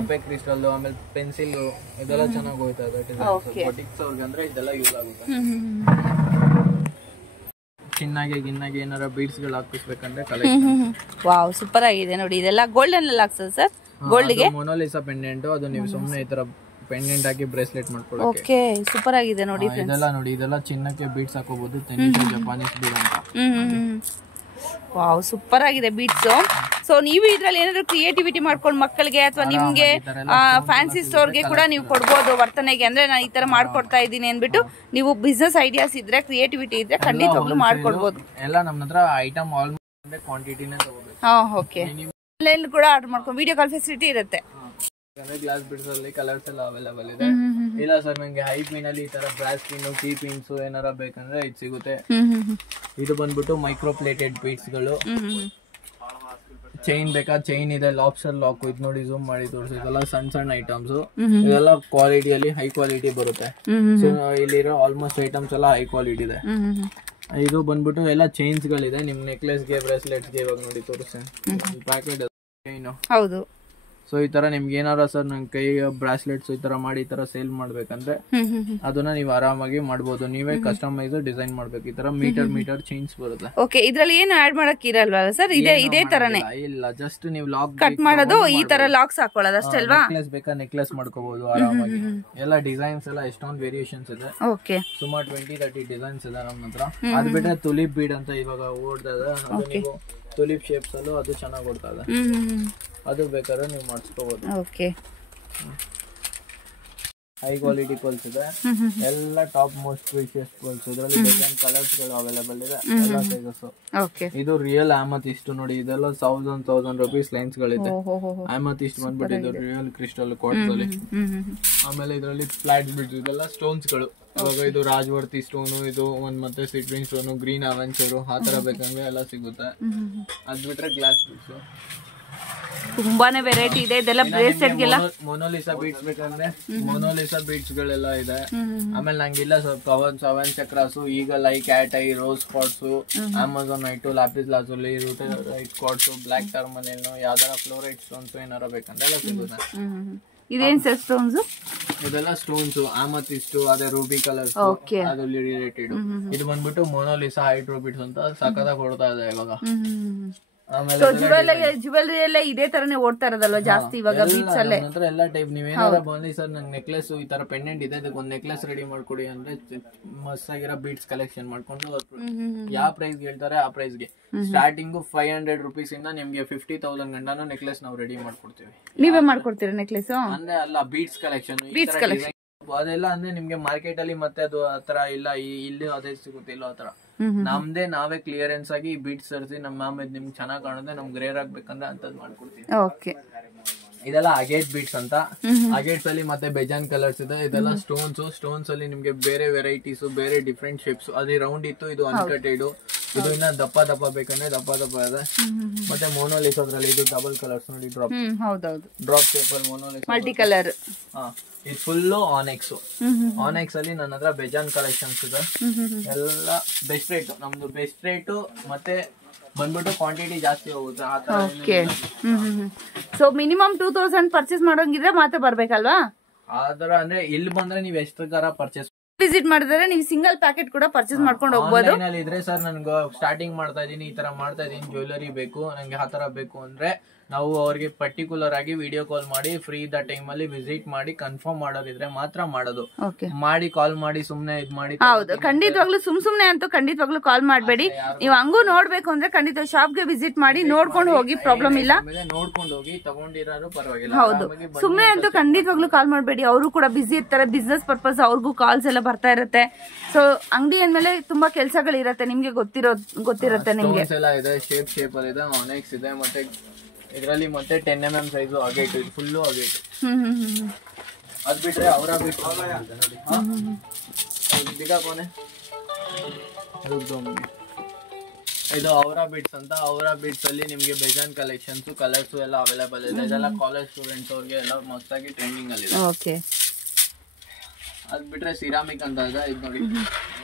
ಒಪೆಕ್ ಕ್ರಿಸ್ಟಲ್ ಆಮೇಲೆ ಪೆನ್ಸಿಲ್ ಇದೆಲ್ಲ ಚೆನ್ನಾಗಿ ಹೋಗ್ತಾ ಇದೆ. ಬೊಟಿಕ್ಸ್ ಅವ್ರಿಗೆ ಅಂದ್ರೆ ಇದೆಲ್ಲ ಯೂಸ್ ಆಗುತ್ತೆ. ಚಿನ್ನಾಗೆ ಏನಾರ ಬೀಡ್ಸ್ ಗಳು ಹಾಕಿಸ್ಬೇಕಂದ್ರೆ ವಾವ್ ಸೂಪರ್ ಆಗಿದೆ ನೋಡಿ. ಇದೆಲ್ಲ ಗೋಲ್ಡನ್ ಅಲ್ಲಿ ಹಾಕ್ಸೋದು ಸರ್. ಗೋಲ್ಡ್ ಗೆ ಮೊನಾಲಿಸಾ ಪೆಂಡೆಂಟ್, ಅದು ನೀವು ಸುಮ್ಮನೆ ಈ ತರ ಪೆಂಡೆಂಟ್ ಹಾಕಿ ಬ್ರೇಸ್ಲೆಟ್ ಮಾಡ್ಕೊಳ್ಳೋಕೆ. ಓಕೆ ಸೂಪರ್ ಆಗಿದೆ ನೋಡಿ. ಇದೆಲ್ಲ ನೋಡಿ, ಇದೆಲ್ಲ ಚಿನ್ನಕ್ಕೆ ಬೀಡ್ಸ್ ಹಾಕೋಬಹುದು. ತೆನಿಷಾ ಜಪಾನೀಸ್ ಬೀಡ್ ಅಂತ. ವಾವ್ ಸೂಪರ್ ಆಗಿದೆ ಬೀಡ್ಸ್. ಸೊ ನೀವು ಇದ್ರಲ್ಲಿ ಏನಾದ್ರು ಕ್ರಿಯೇಟಿವಿಟಿ ಮಾಡ್ಕೊಂಡು ಮಕ್ಕಳಿಗೆ ಅಥವಾ ನಿಮ್ಗೆ ಫ್ಯಾನ್ಸಿ ಸ್ಟೋರ್ಗೆ ಕೂಡ ನೀವು ಕೊಡ್ಬೋದು ವರ್ತನೆಗೆ. ಅಂದ್ರೆ ನಾನು ಈ ತರ ಮಾಡ್ಕೊಡ್ತಾ ಇದ್ದೀನಿ ಅಂದ್ಬಿಟ್ಟು ನೀವು ಬಿಸ್ನೆಸ್ ಐಡಿಯಾಸ್ ಇದ್ರೆ, ಕ್ರಿಯೇಟಿವಿಟಿ ಇದ್ರೆ ಖಂಡಿತವಾಗ್ಲೂ ಮಾಡ್ಕೊಡ್ಬೋದು. ಎಲ್ಲ ನಮ್ಮ ಹತ್ರ ಐಟಮ್ ಆಲ್ಮೋಸ್ಟ್ ಕ್ವಾಂಟಿಟಿನೇ ತಗೋಬೇಕು. ಓಕೆ ಆನ್ಲೈನ್ ಕೂಡ ಆರ್ಡರ್ ಮಾಡ್ಕೊಂಡು ವಿಡಿಯೋ ಕಾಲ್ ಫೆಸಿಲಿಟಿ ಇರುತ್ತೆ. ಗ್ಲಾಸ್ ಬಿಡ್ಸ್ ಅಲ್ಲಿ ಕಲರ್ಸ್ ಎಲ್ಲ ಅವೈಲೇಬಲ್ ಇದೆ. ಇಲ್ಲ ಸರ್ ನಂಗೆ ಹೈ ಪಿನ್ ಅಲ್ಲಿ ಈ ತರ ಬ್ರಾಸ್ ಪಿನ್, ಕೀ ಪಿನ್ಸ್ ಏನಾರ ಬೇಕಂದ್ರೆ ಇದು ಸಿಗುತ್ತೆ. ಇದು ಬಂದ್ಬಿಟ್ಟು ಮೈಕ್ರೋ ಪ್ಲೇಟೆಡ್ ಬೀಡ್ಸ್ ಗಳು. ಚೈನ್ ಬೇಕಾ? ಚೈನ್ ಇದೆ. ಲಾಬ್ಸ್ಟರ್ ಲಾಕ್, ಇದು ನೋಡಿ ಝೂಮ್ ಮಾಡಿ ತೋರಿಸಿ. ಇದೆಲ್ಲ ಸಣ್ಣ ಸಣ್ಣ ಐಟಮ್ಸ್. ಇದೆಲ್ಲ ಕ್ವಾಲಿಟಿಯಲ್ಲಿ ಹೈ ಕ್ವಾಲಿಟಿ ಬರುತ್ತೆ. ಸೊ ಇಲ್ಲಿರೋ ಆಲ್ಮೋಸ್ಟ್ ಐಟಮ್ಸ್ ಎಲ್ಲ ಹೈ ಕ್ವಾಲಿಟಿ ಇದೆ. ಇದು ಬಂದ್ಬಿಟ್ಟು ಎಲ್ಲ ಚೈನ್ಸ್ ಗಳಿದೆ. ನಿಮ್ ನೆಕ್ಲೆಸ್ ಗೆ, ಬ್ರೇಸ್ಲೆಟ್ಸ್ ಗೆ ಇವಾಗ ನೋಡಿ ತೋರಿಸ್ತೇನೆ. Packet chain. ಹೌದು. ಸೊ ಈ ತರ ನಿಮ್ಗೆ ಏನಾರ ಸರ್ ನನ್ ಕೈ ಬ್ರಾಸ್ಲೆಟ್ಸ್ ಈ ತರ ಮಾಡಿ ಈ ತರ ಸೇಲ್ ಮಾಡ್ಬೇಕಂದ್ರೆ ಅದನ್ನ ನೀವು ಆರಾಮಾಗಿ ಮಾಡ್ಬೋದು. ನೀವೇ ಕಸ್ಟಮೈಸ್ ಡಿಸೈನ್ ಮಾಡ್ಬೇಕು. ಈ ತರ ಮೀಟರ್ ಚೈನ್ಸ್ ಬರುತ್ತೆ. ಓಕೆ ಇದ್ರಲ್ಲಿ ಏನು ಆಡ್ ಮಾಡಕ್ ಇರಲ್ವಾ ಸರ್? ಇದೇ ತರನೇ? ಇಲ್ಲ, ಜಸ್ಟ್ ನೀವು ಲಾಕ್ ಕಟ್ ಮಾಡೋದು, ಈ ತರ ಲಾಕ್ಸ್ ಹಾಕೊಳ್ಳೋದು ಅಷ್ಟೇ ಅಲ್ವಾ? ನೆಕ್ಲೆಸ್ ಬೇಕಾ ನೆಕ್ಲೆಸ್ ಮಾಡ್ಕೋಬಹುದು ಆರಾಮಾಗಿ. ಎಲ್ಲ ಡಿಸೈನ್ಸ್ ಎಲ್ಲ ಎಷ್ಟೊಂದು ವೇರಿಯೇಷನ್ಸ್ ಇದೆ. ಓಕೆ ಸುಮಾರು 20-30 ಡಿಸೈನ್ಸ್ ಇದೆ ನಮ್ಮ ಹತ್ರ. ಅದ್ ಬಿಟ್ರೆ ತುಲಿಪ್ ಬೀಡ್ ಅಂತ ಇವಾಗ ಓಡ್ತಾ ಇದೆ. ಅದು ನೀವು ತುಲಿಪ್ ಶೇಪ್ಸ್ ಅಲ್ಲೂ ಅದು ಚೆನ್ನಾಗಿ ಓಡ್ತಾ ಇದೆ. ಅದು ಬೇಕಾದ್ರೆ ನೀವು ಮಾಡಿಸ್ಕೋಬಹುದು. ಓಕೆ ಹೈ ಕ್ವಾಲಿಟಿ ಪಲ್ಸ್ ಇದೆ. ಎಲ್ಲ ಟಾಪ್ ಮೋಸ್ಟ್ ಪ್ರೀಶಿಯಸ್ ಪಲ್ಸ್. ಇದರಲ್ಲಿ ಡಿಫರೆಂಟ್ ಕಲರ್ಸ್ ಗಳು ಅವೈಲೇಬಲ್ ಇದೆ. ಎಲ್ಲ ಸೈಜಸ್. ಓಕೆ ಇದು ರಿಯಲ್ ಆಮಥಿಸ್ಟ್ ನೋಡಿ. ಇದೆಲ್ಲ 1000 ರೂಪೀಸ್ ಲೈನ್ಸ್ ಗಳಿದೆ. ಆಮಥಿಸ್ಟ್ ಬಂದ್ಬಿಟ್ಟು ಇದು ರಿಯಲ್ ಕ್ರಿಸ್ಟಲ್ ಕ್ವಾರ್ಟ್ಸ್ ಅಲ್ಲಿ. ಆಮೇಲೆ ಇದರಲ್ಲಿ ಫ್ಲಾಟ್ ಬಿಡ್ಸ್, ಇದೆಲ್ಲ ಸ್ಟೋನ್ಸ್ ಗಳು. ಇವಾಗ ಇದು ರಾಜವರ್ತಿ ಸ್ಟೋನು, ಇದು ಒಂದ್ ಮತ್ತೆ ಸಿಟ್ರಿನ್ ಸ್ಟೋನು, ಗ್ರೀನ್ ಅವೆಂಚರು ಆ ತರ ಬೇಕಂದ್ರೆ ಎಲ್ಲ ಸಿಗುತ್ತೆ. ಅದ್ ಬಿಟ್ರೆ ಗ್ಲಾಸ್ ಬಿಡ್ಸ್. ತುಂಬಾನೇ ವೆರೈಟಿ ಇದೆ. ಇದೆಲ್ಲ ಬ್ರೇಸ್ಲೆಟ್ಗೆಲ್ಲ ಮೊನೋಲಿಸಾ ಬೀಟ್ಸ್ ಬೇಕಂದ್ರೆ ಮೊನೋಲಿಸಾ ಬೀಟ್ಸ್ ಗಳೆಲ್ಲ ಇದೆ. ಆಮೇಲೆ ನಂಗಿಲ್ಲ ಸ್ವಲ್ಪ ಸೆವೆನ್ ಚಕ್ರಾಸು, ಈಗ like cat eye, rose spots, amazonite, lapis lazuli, rutile spots, black tourmaline, ಯಾವ್ದಾರ ಫ್ಲೋರೈಟ್ ಸ್ಟೋನ್ಸ್ ಏನಾರ ಬೇಕಂದ್ರೆ ಎಲ್ಲ ಸಿಗುತ್ತೆ. ಇದೇನ್ ಸರ್ ಸ್ಟೋನ್ಸ್? ಇದೆಲ್ಲ ಸ್ಟೋನ್ಸ್ ಆಮಥಿಸ್ಟ್, ಅದೇ ರೂಬಿ ಕಲರ್, ಅದ್ರಲ್ಲಿ ರಿಲೇಟೆಡ್. ಇದು ಬಂದ್ಬಿಟ್ಟು ಮೊನೋಲಿಸಾ ಹೈಡ್ರೋಬಿಟ್ಸ್ ಅಂತ ಸಖತ್ತಾಗಿ ಕೊಡ್ತಾ ಇದೆ ಇವಾಗ. ಜ್ಯುವೆಲರಿ ಎಲ್ಲ ಇದೇ ತರನೇ ಓಡ್ತಾ ಇರೋದಲ್ವಾ ಜಾಸ್ತಿ ಇವಾಗ ಬೀಟ್ಸ್ ಅಲ್ಲೇ? ಎಲ್ಲ ಟೈಪ್. ನೀವೇನಾರ ಬಂದಿ ಸರ್ ನಂಗೆ ನೆಕ್ಲೆಸ್ ಈ ತರ ಪೆಂಡೆಂಟ್ ಇದೆ, ಅದಕ್ಕೆ ಒಂದು ನೆಕ್ಲೆಸ್ ರೆಡಿ ಮಾಡ್ಕೊಡಿ ಅಂದ್ರೆ ಮಸ್ತ್ ಆಗಿರೋ ಬೀಟ್ಸ್ ಕಲೆಕ್ಷನ್ ಮಾಡ್ಕೊಂಡು ಯಾವ ಪ್ರೈಸ್ ಹೇಳ್ತಾರೆ ಆ ಪ್ರೈಸ್ಗೆ ಸ್ಟಾರ್ಟಿಂಗ್ 500 rupees ಇಂದ ನಿಮ್ಗೆ 50,000 ಗಂಟನೂ ನೆಕ್ಲೆಸ್ ನಾವು ರೆಡಿ ಮಾಡ್ಕೊಡ್ತೀವಿ. ನೀವೇ ಮಾಡ್ಕೊಡ್ತೀರಾ ನೆಕ್ಲೆಸ್? ಅಂದ್ರೆ ಅಲ್ಲ, ಬೀಟ್ಸ್ ಕಲೆಕ್ಷನ್ ಅದೆಲ್ಲ ಅಂದ್ರೆ ನಿಮ್ಗೆ ಮಾರ್ಕೆಟ್ ಅಲ್ಲಿ ಮತ್ತೆ ಅದು ಆತರ ಇಲ್ಲ, ಇಲ್ಲಿ ಅದೇ ಸಿಗುತ್ತೆ ಇಲ್ಲ ಆತರ. ನಮ್ದೇ ನಾವೇ ಕ್ಲಿಯರೆನ್ಸ್ ಆಗಿ ಬೀಟ್ಸ್ ತರಿಸಿ ನಮ್ಮ ಮ್ಯಾಮ್ ನಿಮ್ಗೆ ಚೆನ್ನಾಗ್ ಕಾಣುತ್ತೆ, ನಮ್ಗೆ ರೇರ್ ಆಗ್ಬೇಕಂದ್ರೆ ಅಂತದ್ ಮಾಡ್ಕೊಡ್ತೀವಿ. ಇದೆಲ್ಲ ಅಗೇಟ್ ಬೀಟ್ಸ್ ಅಂತ. ಅಗೇಟ್ಸ್ ಅಲ್ಲಿ ಮತ್ತೆ ಬೆಜಾನ್ ಕಲರ್ಸ್ ಇದೆ. ಇದೆಲ್ಲ ಸ್ಟೋನ್ಸ್ ಅಲ್ಲಿ ನಿಮ್ಗೆ ಬೇರೆ ವೆರೈಟೀಸ್, ಬೇರೆ ಡಿಫ್ರೆಂಟ್ ಶೇಪ್ಸ್. ಅದೇ ರೌಂಡ್ ಇತ್ತು, ಇದು ಅನ್ಕಟೆಡ್. ಇದು ಇನ್ನ ದಪ್ಪ ಬೇಕಂದ್ರೆ ದಪ್ಪ ಇದೆ. ಮತ್ತೆ ಮೊನೋಲಿಸ್ ಅದ್ರಲ್ಲಿ ಇದು ಡಬಲ್ ಕಲರ್ಸ್ ನೋಡಿ, ಡ್ರಾಪ್ ಶೇಪ್ ಅಲ್ಲಿ ಮೊನೋಲಿಸ್ ಮಲ್ಟಿ ಕಲರ್. ಇದು ಫುಲ್ ಆನೆಕ್ಸ್ ಅಲ್ಲಿ ನನ್ನ ಹತ್ರ ಬೆಜಾನ್ ಕಲೆಕ್ಷನ್ಸ್ ಇದೆ. ಎಲ್ಲ ಬೆಸ್ಟ್ ರೇಟ್, ನಮ್ದು ಬೆಸ್ಟ್ ರೇಟ್. ಮತ್ತೆ ಬಂದ್ಬಿಟ್ಟು ಕ್ವಾಂಟಿಟಿ ಜಾಸ್ತಿ ಹೋಗುತ್ತೆ. ಸೊ ಮಿನಿಮಮ್ 2000 ಪರ್ಚೇಸ್ ಮಾಡೋಂಗಿದ್ರೆ ಮಾತ್ರ ಬರ್ಬೇಕಲ್ವಾ? ಆತರ ಅಂದ್ರೆ ಇಲ್ಲಿ ಬಂದ್ರೆ ನೀವ್ ಎಷ್ಟು ತರ ಪರ್ಚೇಸ್ ವಿಸಿಟ್ ಮಾಡಿದ್ರೆ ನೀವು ಸಿಂಗಲ್ ಪ್ಯಾಕೆಟ್ ಕೂಡ ಪರ್ಚೇಸ್ ಮಾಡ್ಕೊಂಡು ಹೋಗ್ಬೋದು. ಇದ್ರೆ ಸರ್ ನನ್ಗೆ ಸ್ಟಾರ್ಟಿಂಗ್ ಮಾಡ್ತಾ ಇದೀನಿ, ಈ ತರ ಮಾಡ್ತಾ ಇದೀನಿ, ಜ್ಯುವೆಲರಿ ಬೇಕು ನಂಗೆ ಆ ತರ ಬೇಕು ಅಂದ್ರೆ ನಾವು ಅವ್ರಿಗೆ ಪರ್ಟಿಕ್ಯುಲರ್ ಆಗಿ ವಿಡಿಯೋ ಕಾಲ್ ಮಾಡಿ ಫ್ರೀ ಇದ್ದ ಟೈಮ್ ಅಲ್ಲಿ ವಿಸಿಟ್ ಮಾಡಿ ಕನ್ಫರ್ಮ್ ಮಾಡೋದಿದ್ರೆ ಮಾತ್ರ ಮಾಡೋದು. ಮಾಡಿ ಕಾಲ್ ಮಾಡಿ ಸುಮ್ನೆ ಇದ್ ಮಾಡಿ. ಹೌದು, ಖಂಡಿತವಾಗ್ಲೂ ಸುಮ್ನೆ ಅಂತೂ ಖಂಡಿತವಾಗ್ಲೂ ಕಾಲ್ ಮಾಡಬೇಡಿ. ನೀವು ಹಂಗೂ ನೋಡ್ಬೇಕು ಅಂದ್ರೆ ಖಂಡಿತ ಶಾಪ್ಗೆ ವಿಸಿಟ್ ಮಾಡಿ ನೋಡ್ಕೊಂಡು ಹೋಗಿ, ಪ್ರಾಬ್ಲಮ್ ಇಲ್ಲ. ನೋಡ್ಕೊಂಡು ಹೋಗಿ ತಗೊಂಡಿರೋರು ಪರವಾಗಿಲ್ಲ. ಹೌದು, ಸುಮ್ನೆ ಅಂತೂ ಖಂಡಿತವಾಗ್ಲೂ ಕಾಲ್ ಮಾಡಬೇಡಿ. ಅವರು ಕೂಡ ಬಿಸಿ ಇರ್ತಾರೆ, ಬಿಸ್ನೆಸ್ ಪರ್ಪಸ್ ಅವ್ರಿಗೂ ಕಾಲ್ಸ್ ಎಲ್ಲ ಬರ್ತಾ ಇರುತ್ತೆ. ಸೊ ಅಂಗಡಿ ಅಂದ್ಮೇಲೆ ತುಂಬಾ ಕೆಲಸಗಳಿರತ್ತೆ, ನಿಮ್ಗೆ ಗೊತ್ತಿರುತ್ತೆ ನಿಮ್ಗೆ. ಶೇಪ್ ಅಲ್ಲಿ ಇದೆ, ಆನೆಕ್ಸ್ ಇದೆ, ಮತ್ತೆ ಇದರಲ್ಲಿ ಮತ್ತೆ 10mm ಸೈಜು ಅಗೇಟ್, ಇದು ಫುಲ್ಲು ಅಗೇಟ್. ಅದ್ ಬಿಟ್ರೆ ಅವರ ಬಿಟ್ ಇದು ಅವರ ಬಿಟ್ಸ್ ಅಂತ. ಅವರ ಬಿಟ್ಸ್ ಅಲ್ಲಿ ನಿಮ್ಗೆ ಬೆಜಾನ್ ಕಲೆಕ್ಷನ್ಸ್, ಕಲರ್ಸ್ ಎಲ್ಲ ಅವೈಲೇಬಲ್ ಇದೆ. ಇದೆಲ್ಲ ಕಾಲೇಜ್ ಸ್ಟೂಡೆಂಟ್ಸ್ ಅವ್ರಿಗೆ ಎಲ್ಲ ಮಸ್ತಾಗಿ ಟ್ರೆಂಡಿಂಗ್ ಅಲ್ಲಿ ಇದೆ. ಅದ್ ಬಿಟ್ರೆ ಸಿರಾಮಿಕ್ ಅಂತ ಇದೆ, ಇದು ನೋಡಿ,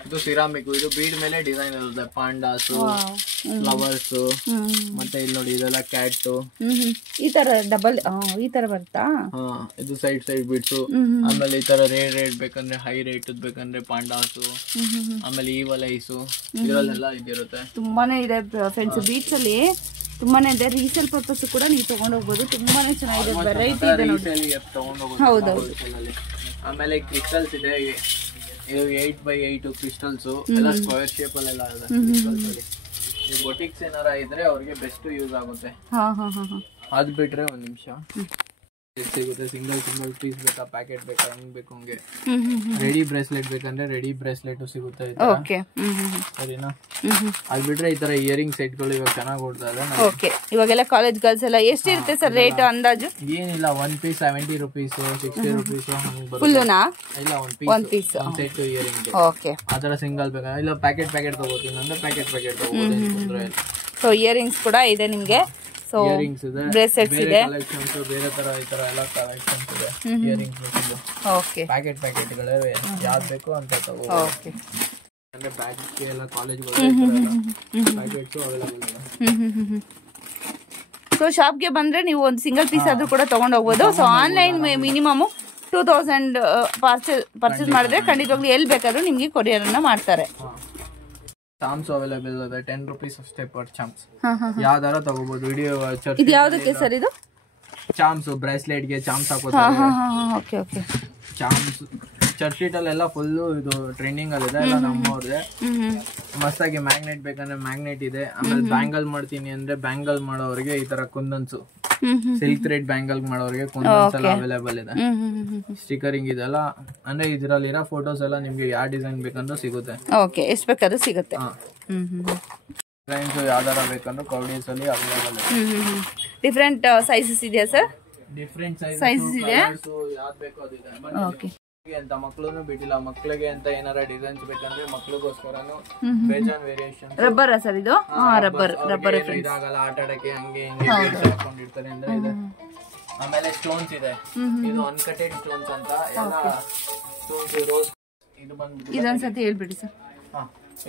ಇದು ಸಿರಾಮಿಕ್. ಇದು ಬೀಡ್ ಮೇಲೆ ಡಿಸೈನ್ ಇರುತ್ತೆ, ಪಾಂಡಾಸು, ಫ್ಲವರ್ಸ್, ಮತ್ತೆ ಇಲ್ಲಿ ನೋಡಿ ಇದೆಲ್ಲ ಕ್ಯಾಟ್, ಈ ತರ ಡಬಲ್ ಈ ತರ ಬರುತ್ತಾ? ಇದು ಸೈಡ್ ಬೀಡ್ಸು. ಆಮೇಲೆ ಈ ತರ ರೇಟ್ ಬೇಕಂದ್ರೆ ಹೈ ರೇಟ್ ಬೇಕಂದ್ರೆ ಪಾಂಡಾಸು, ಆಮೇಲೆ ಈವಲ್ ಐಸು, ಇದರಲ್ಲೆಲ್ಲ ಇದಿರುತ್ತೆ. ತುಂಬಾನೇ ಇದೆ ಫ್ರೆಂಡ್ಸ್, ಬೀಟ್ಸ್ ಅಲ್ಲಿ ತುಂಬಾನೇ ಇದೆ. ರೀಸೇಲ್ ಪರ್ಪಸ್ ಕೂಡ ನೀವು ತಗೊಂಡ್ ಹೋಗ್ಬೋದು, ತುಂಬಾನೇ ಚೆನ್ನಾಗಿದೆ, ವೆರೈಟಿ ಇದೆ ನೋಡಿ. ಹೌದೌದು. ಆಮೇಲೆ ಕ್ರಿಸ್ಟಲ್ಸ್ ಇದೆ, ಇದು 8x8 ಕ್ರಿಸ್ಟಲ್ಸ್ ಎಲ್ಲ ಸ್ಕ್ವೇರ್ ಶೇಪ್ ಅಲ್ಲೆಲ್ಲ ಇದೆ. ಈ ಬೊಟಿಕ್ಸ್ ಏನಾರ ಇದ್ರೆ ಅವ್ರಿಗೆ ಬೆಸ್ಟ್ ಯೂಸ್ ಆಗುತ್ತೆ. ಅದ್ ಬಿಟ್ರೆ ಒಂದ್ ನಿಮಿಷ ಸಿಗುತ್ತೆ. ಸಿಂಗಲ್ ಪೀಸ್ ಬೇಕಾ, ಪ್ಯಾಕೆಟ್ ಬೇಕಾ, ಹೆಂಗ್ ಬೇಕು ಹಂಗೆ. ರೆಡಿ ಬ್ರೇಸ್ಲೆಟ್ ಬೇಕಂದ್ರೆ ರೆಡಿ ಬ್ರೇಸ್ಲೆಟ್ ಸಿಗುತ್ತೆ, ಸರಿನಾ? ಅದ್ ಬಿಟ್ರೆ ಈ ತರ ಇಯರಿಂಗ್ ಸೆಟ್ ಗಳು ಇವಾಗ ಚೆನ್ನಾಗಿ ಓಡ್ತಾ ಇದೆ. ಇವಾಗೆಲ್ಲ ಕಾಲೇಜ್ ಗರ್ಲ್ಸ್ ಎಲ್ಲ ಎಷ್ಟಿರುತ್ತೆ ಸರ್ ರೇಟ್ ಅಂದಾಜು? ಏನಿಲ್ಲ, 1 piece 70 rupees, 60 rupees ಫುಲ್ಲುನಾ? ಇಲ್ಲ, ಒಂದ್ ಪೀಸ್ ಸೆಟ್ ಇಯರಿಂಗ್. ಆತರ ಸಿಂಗಲ್ ಬೇಕಾ, ಇಲ್ಲ ಪ್ಯಾಕೆಟ್ ತಗೋತೀನಿ ಅಂದ್ರೆ ಪ್ಯಾಕೆಟ್ ತಗೋಬಹುದು. ಸೊ ಇಯರಿಂಗ್ಸ್ ಕೂಡ ಇದೆ ನಿಮ್ಗೆ, ಇಯರಿಂಗ್ಸ್ ಇದೆ, ಬ್ರೇಸ್ಲೆಟ್ಸ್ ಇದೆ, ಕಲೆಕ್ಷನ್ಸ್ ಬೇರೆ ತರ ಈ ತರ ಎಲ್ಲ ಕಲೆಕ್ಷನ್ಸ್ ಇದೆ. ಇಯರಿಂಗ್ಸ್ ಓಕೆ, ಪ್ಯಾಕೆಟ್ ಗಳೇ ಯಾವ್ದು ಬೇಕು ಅಂತ ತಗೋ. ಓಕೆ, ಅಂದ್ರೆ ಬ್ಯಾಗ್ ಎಲ್ಲ ಕಾಲೇಜ್ ಪ್ಯಾಕೆಟ್ಸ್ ಅವೈಲೇಬಲ್ ಇದೆ. ಸೊ ಶಾಪ್ಗೆ ಬಂದ್ರೆ ನೀವು ಒಂದು ಸಿಂಗಲ್ ಪೀಸ್ ಆದ್ರೂ ಕೂಡ ತಗೊಂಡು ಹೋಗ್ಬೋದು. ಸೊ ಆನ್ಲೈನ್ ಮಿನಿಮಮ್ 2000 ಪರ್ಚೇಸ್ ಮಾಡಿದ್ರೆ ಖಂಡಿತವಾಗ್ಲೂ ಎಲ್ಲಿ ಬೇಕಾದ್ರೂ ನಿಮ್ಗೆ ಕೊರಿಯರ್ ಅನ್ನ ಮಾಡ್ತಾರೆ. ಚಾಮ್ಸ್ ಅವೈಲೇಬಲ್ ಇದೆ, 10 rupees ಅಷ್ಟೇ ಪರ್ ಚಾಮ್ಸ್. ಯಾವ್ದಾರ ತಗೋಬಹುದು. ವಿಡಿಯೋ ಇದು ಯಾವ್ದಕ್ಕೆ ಸರ್? ಇದು ಚಾಮ್ಸ್ ಬ್ರೇಸ್ಲೆಟ್ ಗೆ ಚಾಮ್ಸ್ ಹಾಕೋತಾರೆ. Okay okay. Charms Church Street ಅಲ್ಲೆಲ್ಲ ಫುಲ್ ಇದು ಟ್ರೆಂಡಿಂಗ್ ಅಲ್ಲಿ ಇದೆ, ಎಲ್ಲ ನಮ್ಮವ್ರದೇ. ಮಸ್ತಾಗಿ ಮ್ಯಾಗ್ನೆಟ್ ಬೇಕಂದ್ರೆ ಮ್ಯಾಗ್ನೆಟ್ ಇದೆ. ಆಮೇಲೆ ಬ್ಯಾಂಗಲ್ ಮಾಡ್ತೀನಿ ಅಂದ್ರೆ ಬ್ಯಾಂಗಲ್ ಮಾಡೋರಿಗೆ ಈ ತರ ಕುಂದನ್ಸು, ಸಿಲ್ಕ್ ಥ್ರೆಡ್ ಬ್ಯಾಂಗಲ್ ಮಾಡೋರಿಗೆ ಕುಂದನ್ಸ್ ಎಲ್ಲ ಅವೈಲೇಬಲ್ ಇದೆ. ಸ್ಟಿಕರಿಂಗ್ ಇದೆಲ್ಲ ಅಂದ್ರೆ ಇದ್ರಲ್ಲಿರೋ ಫೋಟೋಸ್ ಎಲ್ಲ ನಿಮ್ಗೆ ಯಾವ ಡಿಸೈನ್ ಬೇಕಂದ್ರೂ ಸಿಗುತ್ತೆ. ಓಕೆ, ಎಷ್ಟು ಬೇಕಾದ್ರೂ ಸಿಗುತ್ತೆ. ಡಿಸೈನ್ಸ್ ಯಾವ್ದಾರ ಬೇಕಂದ್ರೂ ಕೌಡೀಸ್ ಅಲ್ಲಿ ಅವೈಲೇಬಲ್ ಇದೆ. ಡಿಫ್ರೆಂಟ್ ಸೈಜಸ್ ಇದೆಯಾ ಸರ್? ಡಿಫ್ರೆಂಟ್ ಸೈಜಸ್ ಇದೆ, ಯಾವ್ದು ಬೇಕೋ ಅದಿದೆ. ಓಕೆ. ಅಂತ ಮಕ್ಳುನು ಬಿಟ್ಟಿಲ್ಲ, ಮಕ್ಳಿಗೆ ಅಂತ ಏನಾರ ಡಿಸೈನ್ಸ್ ಬೇಕಂದ್ರೆ ಮಕ್ಳಿಗೋಸ್ಕರನು ಬೇಜಾನ್ ವೇರಿಯೇಷನ್. ರಬ್ಬರ್ ಸರ್ ಇದು? ರಬ್ಬರ್ ಇದಾಗಲ್ಲ ಆಟ ಆಡಕ್ಕೆ, ಹಂಗೆ ಹಿಂಗೆ ಹಾಕೊಂಡಿರ್ತಾರೆ ಅಂದ್ರೆ ಇದೆ. ಆಮೇಲೆ ಸ್ಟೋನ್ಸ್ ಇದೆ, ಇದು ಅನ್ಕಟೆಡ್ ಸ್ಟೋನ್ಸ್ ಅಂತ ಎಲ್ಲ ಸ್ಟೋನ್ಸ್. ರೋಸ್ ಇದು ಬಂದ್ಬಿಟ್ಟು ಇದೊಂದ್ಸತಿ ಹೇಳ್ಬಿಡಿ ಸರ್.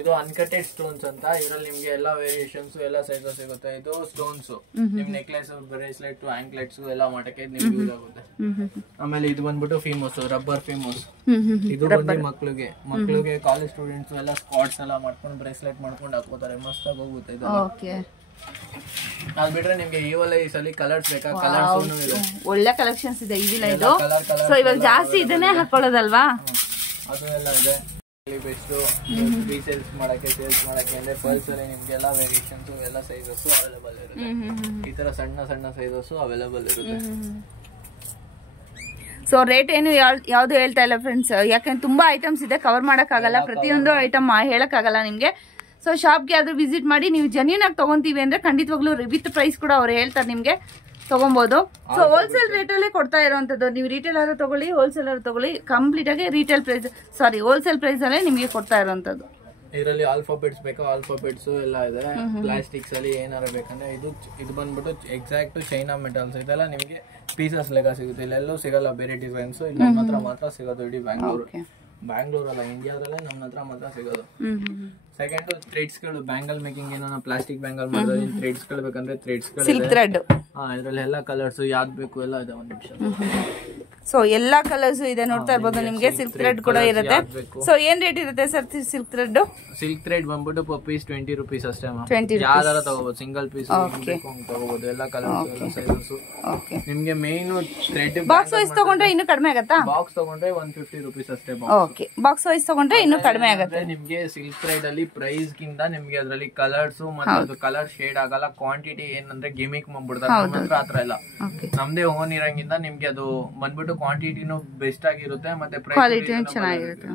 ಇದು ಅನ್ಕಟೆಡ್ ಸ್ಟೋನ್ಸ್ ಅಂತ, ಇದ್ರಲ್ಲಿ ನಿಮ್ಗೆ ಎಲ್ಲಾ ವೇರಿಯೇಷನ್ಸ್ ಎಲ್ಲ ಸೈಜಸ್ ಸಿಗುತ್ತೆ. ಇದು ಸ್ಟೋನ್ಸ್ ನಿಮ್ ನೆಕ್ಲೆಸ್, ಬ್ರೇಸ್ಲೆಟ್, ಆಂಕ್ಲೆಟ್ಸ್ ಎಲ್ಲ ಮಾಡಕ್ಕೆ ನಿಮ್ಗೆ ಯೂಸ್ ಆಗುತ್ತೆ. ಆಮೇಲೆ ಇದು ಬಂದ್ಬಿಟ್ಟು ಫೇಮಸ್ ರಬ್ಬರ್ ಫೇಮಸ್. ಇದು ಬಂದು ಮಕ್ಳಿಗೆ ಕಾಲೇಜ್ ಸ್ಟೂಡೆಂಟ್ಸ್ ಎಲ್ಲ ಸ್ಪಾಟ್ಸ್ ಎಲ್ಲ ಮಾಡ್ಕೊಂಡು ಬ್ರೇಸ್ಲೆಟ್ ಮಾಡ್ಕೊಂಡು ಹಾಕೋತಾರೆ, ಮಸ್ತ್ ಆಗಿ ಹೋಗುತ್ತೆ ಇದು. ಅದ್ ಬಿಟ್ರೆ ನಿಮ್ಗೆ ಇವಲ್ಲ ಈ ಸಲ ಕಲರ್ಸ್ ಬೇಕಾ? ಕಲರ್ಸ್ ಒಳ್ಳೆ ಕಲೆಕ್ಷನ್ಸ್ ಇದೆ ಇವಿಲ್ಲ ಇದು. ಸೊ ಇವಾಗ ಜಾಸ್ತಿ ಇದನ್ನೇ ಹಾಕೊಳ್ಳೋದಲ್ವಾ? ಅದು ಎಲ್ಲ ಇದೆ. ಬೆಸ್ಟ್ ರೀಸೇಲ್ಸ್ ಮಾಡಕ್ಕೆ, ಸೇಲ್ಸ್ ಮಾಡಕ್ಕೆ ಅಂದ್ರೆ ಪರ್ಸ್ ಅಲ್ಲಿ ನಿಮ್ಗೆ ಎಲ್ಲ ವೇರಿಯೇಷನ್ಸ್ ಎಲ್ಲ ಸೈಜಸ್ ಅವೈಲೇಬಲ್ ಇರುತ್ತೆ. ಈ ತರ ಸಣ್ಣ ಸಣ್ಣ ಸೈಜಸ್ ಅವೈಲೇಬಲ್ ಇರುತ್ತೆ. ಸೊ ರೇಟ್ ಏನು ಯಾವ್ದು ಹೇಳ್ತಾ ಇಲ್ಲ ಫ್ರೆಂಡ್ಸ್, ಯಾಕಂದ್ರೆ ತುಂಬಾ ಐಟಮ್ಸ್ ಇದೆ, ಕವರ್ ಮಾಡಕ್ಕಾಗಲ್ಲ, ಪ್ರತಿಯೊಂದು ಐಟಮ್ ಹೇಳಕ್ಕಾಗಲ್ಲ ನಿಮ್ಗೆ. ಸೊ ಶಾಪ್ಗೆ ಆದ್ರೂ ವಿಸಿಟ್ ಮಾಡಿ. ನೀವು ಜೆನ್ಯೂನ್ ಆಗಿ ತಗೊಂತೀವಿ ಅಂದ್ರೆ ಖಂಡಿತವಾಗ್ಲೂ ವಿತ್ ಪ್ರೈಸ್ ಕೂಡ ಅವ್ರು ಹೇಳ್ತಾರೆ ನಿಮ್ಗೆ, ತಗೊಬಹುದು. ಸೊ ಹೋಲ್ಸೇಲ್ ರೇಟ್ ಅಲ್ಲೇ ಕೊಡ್ತಾ ಇರುವಂತದ್ದು. ನೀವು ರಿಟೇಲ್ ಆದ್ರೂ ತಗೊಳ್ಳಿ, ಹೋಲ್ಸೇಲ್ ಆದ್ರೂ ತಗೊಳ್ಳಿ, ಕಂಪ್ಲೀಟ್ ಆಗಿ ಹೋಲ್ಸೇಲ್ ಪ್ರೈಸ್ ಅಲ್ಲೇ ನಿಮ್ಗೆ ಕೊಡ್ತಾ ಇರುವಂತದ್ದು. ಇದರಲ್ಲಿ ಆಲ್ಫಾಬೆಟ್ಸ್ ಬೇಕಾ? ಆಲ್ಫಾಬೆಟ್ಸ್ ಎಲ್ಲ ಇದೆ. ಪ್ಲಾಸ್ಟಿಕ್ಸ್ ಅಲ್ಲಿ ಏನಾರ ಬೇಕಂದ್ರೆ ಇದು ಬಂದ್ಬಿಟ್ಟು ಎಕ್ಸಾಕ್ಟ್ ಚೈನಾ ಮೆಟಲ್ಸ್. ಇದೆಲ್ಲ ನಿಮ್ಗೆ ಪೀಸಸ್ ಲೆಕ್ಕ ಸಿಗುತ್ತೆ, ಇಲ್ಲೆಲ್ಲೂ ಸಿಗಲ್ಲ ಬೇರೆ ಡಿಸೈನ್ಸ್. ಇಲ್ಲಿ ನಮ್ಮ ಹತ್ರ ಮಾತ್ರ ಸಿಗೋದು. ಇಡೀ ಬ್ಯಾಂಗ್ಳೂರ್ ಅಲ್ಲ, ಇಂಡಿಯಾದಲ್ಲೇ ನಮ್ಮ ಹತ್ರ ಮಾತ್ರ ಸಿಗೋದು. ಸೆಕೆಂಡ್ ಥ್ರೆಡ್ಸ್ ಗಳು, ಬ್ಯಾಂಗಲ್ ಮೇಕಿಂಗ್ ಏನೋ ಪ್ಲಾಸ್ಟಿಕ್ ಬ್ಯಾಂಗಲ್ ಮಾಡೋದು, ಥ್ರೆಡ್ಸ್ ಗಳು ಬೇಕಂದ್ರೆ ಥ್ರೆಡ್ಸ್ ಗಳು, ಇದ್ರಲ್ಲಿ ಎಲ್ಲಾ ಕಲರ್ಸ್ ಯಾವ್ದು ಬೇಕು ಎಲ್ಲ ಇದೆ. ಒಂದ್ ನಿಮಿಷ. ಸೊ ಎಲ್ಲಾ ಕಲರ್ಸ್ ಇದೆ, ನೋಡ್ತಾ ಇರ್ಬೋದು ನಿಮ್ಗೆ. ಸಿಲ್ಕ್ ಥ್ರೆಡ್ ಕೂಡ ಇರುತ್ತೆ. ಸೊ ಏನ್ ರೇಟ್ ಇರುತ್ತೆ sir silk thread? Silk thread ಬಂದ್ಬಿಟ್ಟು ಪರ್ ಪೀಸ್ 20 ರೂಪೀಸ್ ಅಷ್ಟೇ. ಯಾವ್ದಾರ ತಗೋಬಹುದು, ಸಿಂಗಲ್ ಪೀಸ್ ತಗೋಬಹುದು. ಎಲ್ಲ ಕಲರ್ಸ್ ಎಲ್ಲ ಸೈಜಸ್. ನಿಮ್ಗೆ ಮೇನ್ ಥ್ರೆಡ್ ಬಾಕ್ಸ್ ವೈಸ್ ತಗೊಂಡ್ರೆ ಇನ್ನು ಕಡಿಮೆ ಆಗತ್ತಾ? ಬಾಕ್ಸ್ ತಗೊಂಡ್ರೆ 150 ರೂಪೀಸ್ ಅಷ್ಟೇ. ಓಕೆ, ಬಾಕ್ಸ್ ವೈಸ್ ತಗೊಂಡ್ರೆ ಇನ್ನು ಕಡಿಮೆ ಆಗುತ್ತೆ. ನಿಮ್ಗೆ ಸಿಲ್ಕ್ ಥ್ರೆಡ್ ಅಲ್ಲಿ ಪ್ರೈಸ್ ಗಿಂತ ನಿಮ್ಗೆ ಅದ್ರಲ್ಲಿ ಕಲರ್ಸ್ ಮತ್ತೆ ಅದು ಕಲರ್ ಶೇಡ್ ಆಗಲ್ಲ. ಕ್ವಾಂಟಿಟಿ ಏನಂದ್ರೆ ಗಿಮಿಕ್ ಮಾಡ್ಬಿಡ್ತಾರೆ. ನಮ್ಮ ಹತ್ರ ಆತರ ಇಲ್ಲ, ನಮ್ದೇ ಓನ್ ಇರಂಗಿಂದ ನಿಮ್ಗೆ ಅದು ಬಂದ್ಬಿಟ್ಟು ಕ್ವಾಂಟಿಟಿನೂ ಬೆಸ್ಟ್ ಆಗಿರುತ್ತೆ, ಮತ್ತೆ ಕ್ವಾಲಿಟಿ ಚೆನ್ನಾಗಿರುತ್ತೆ.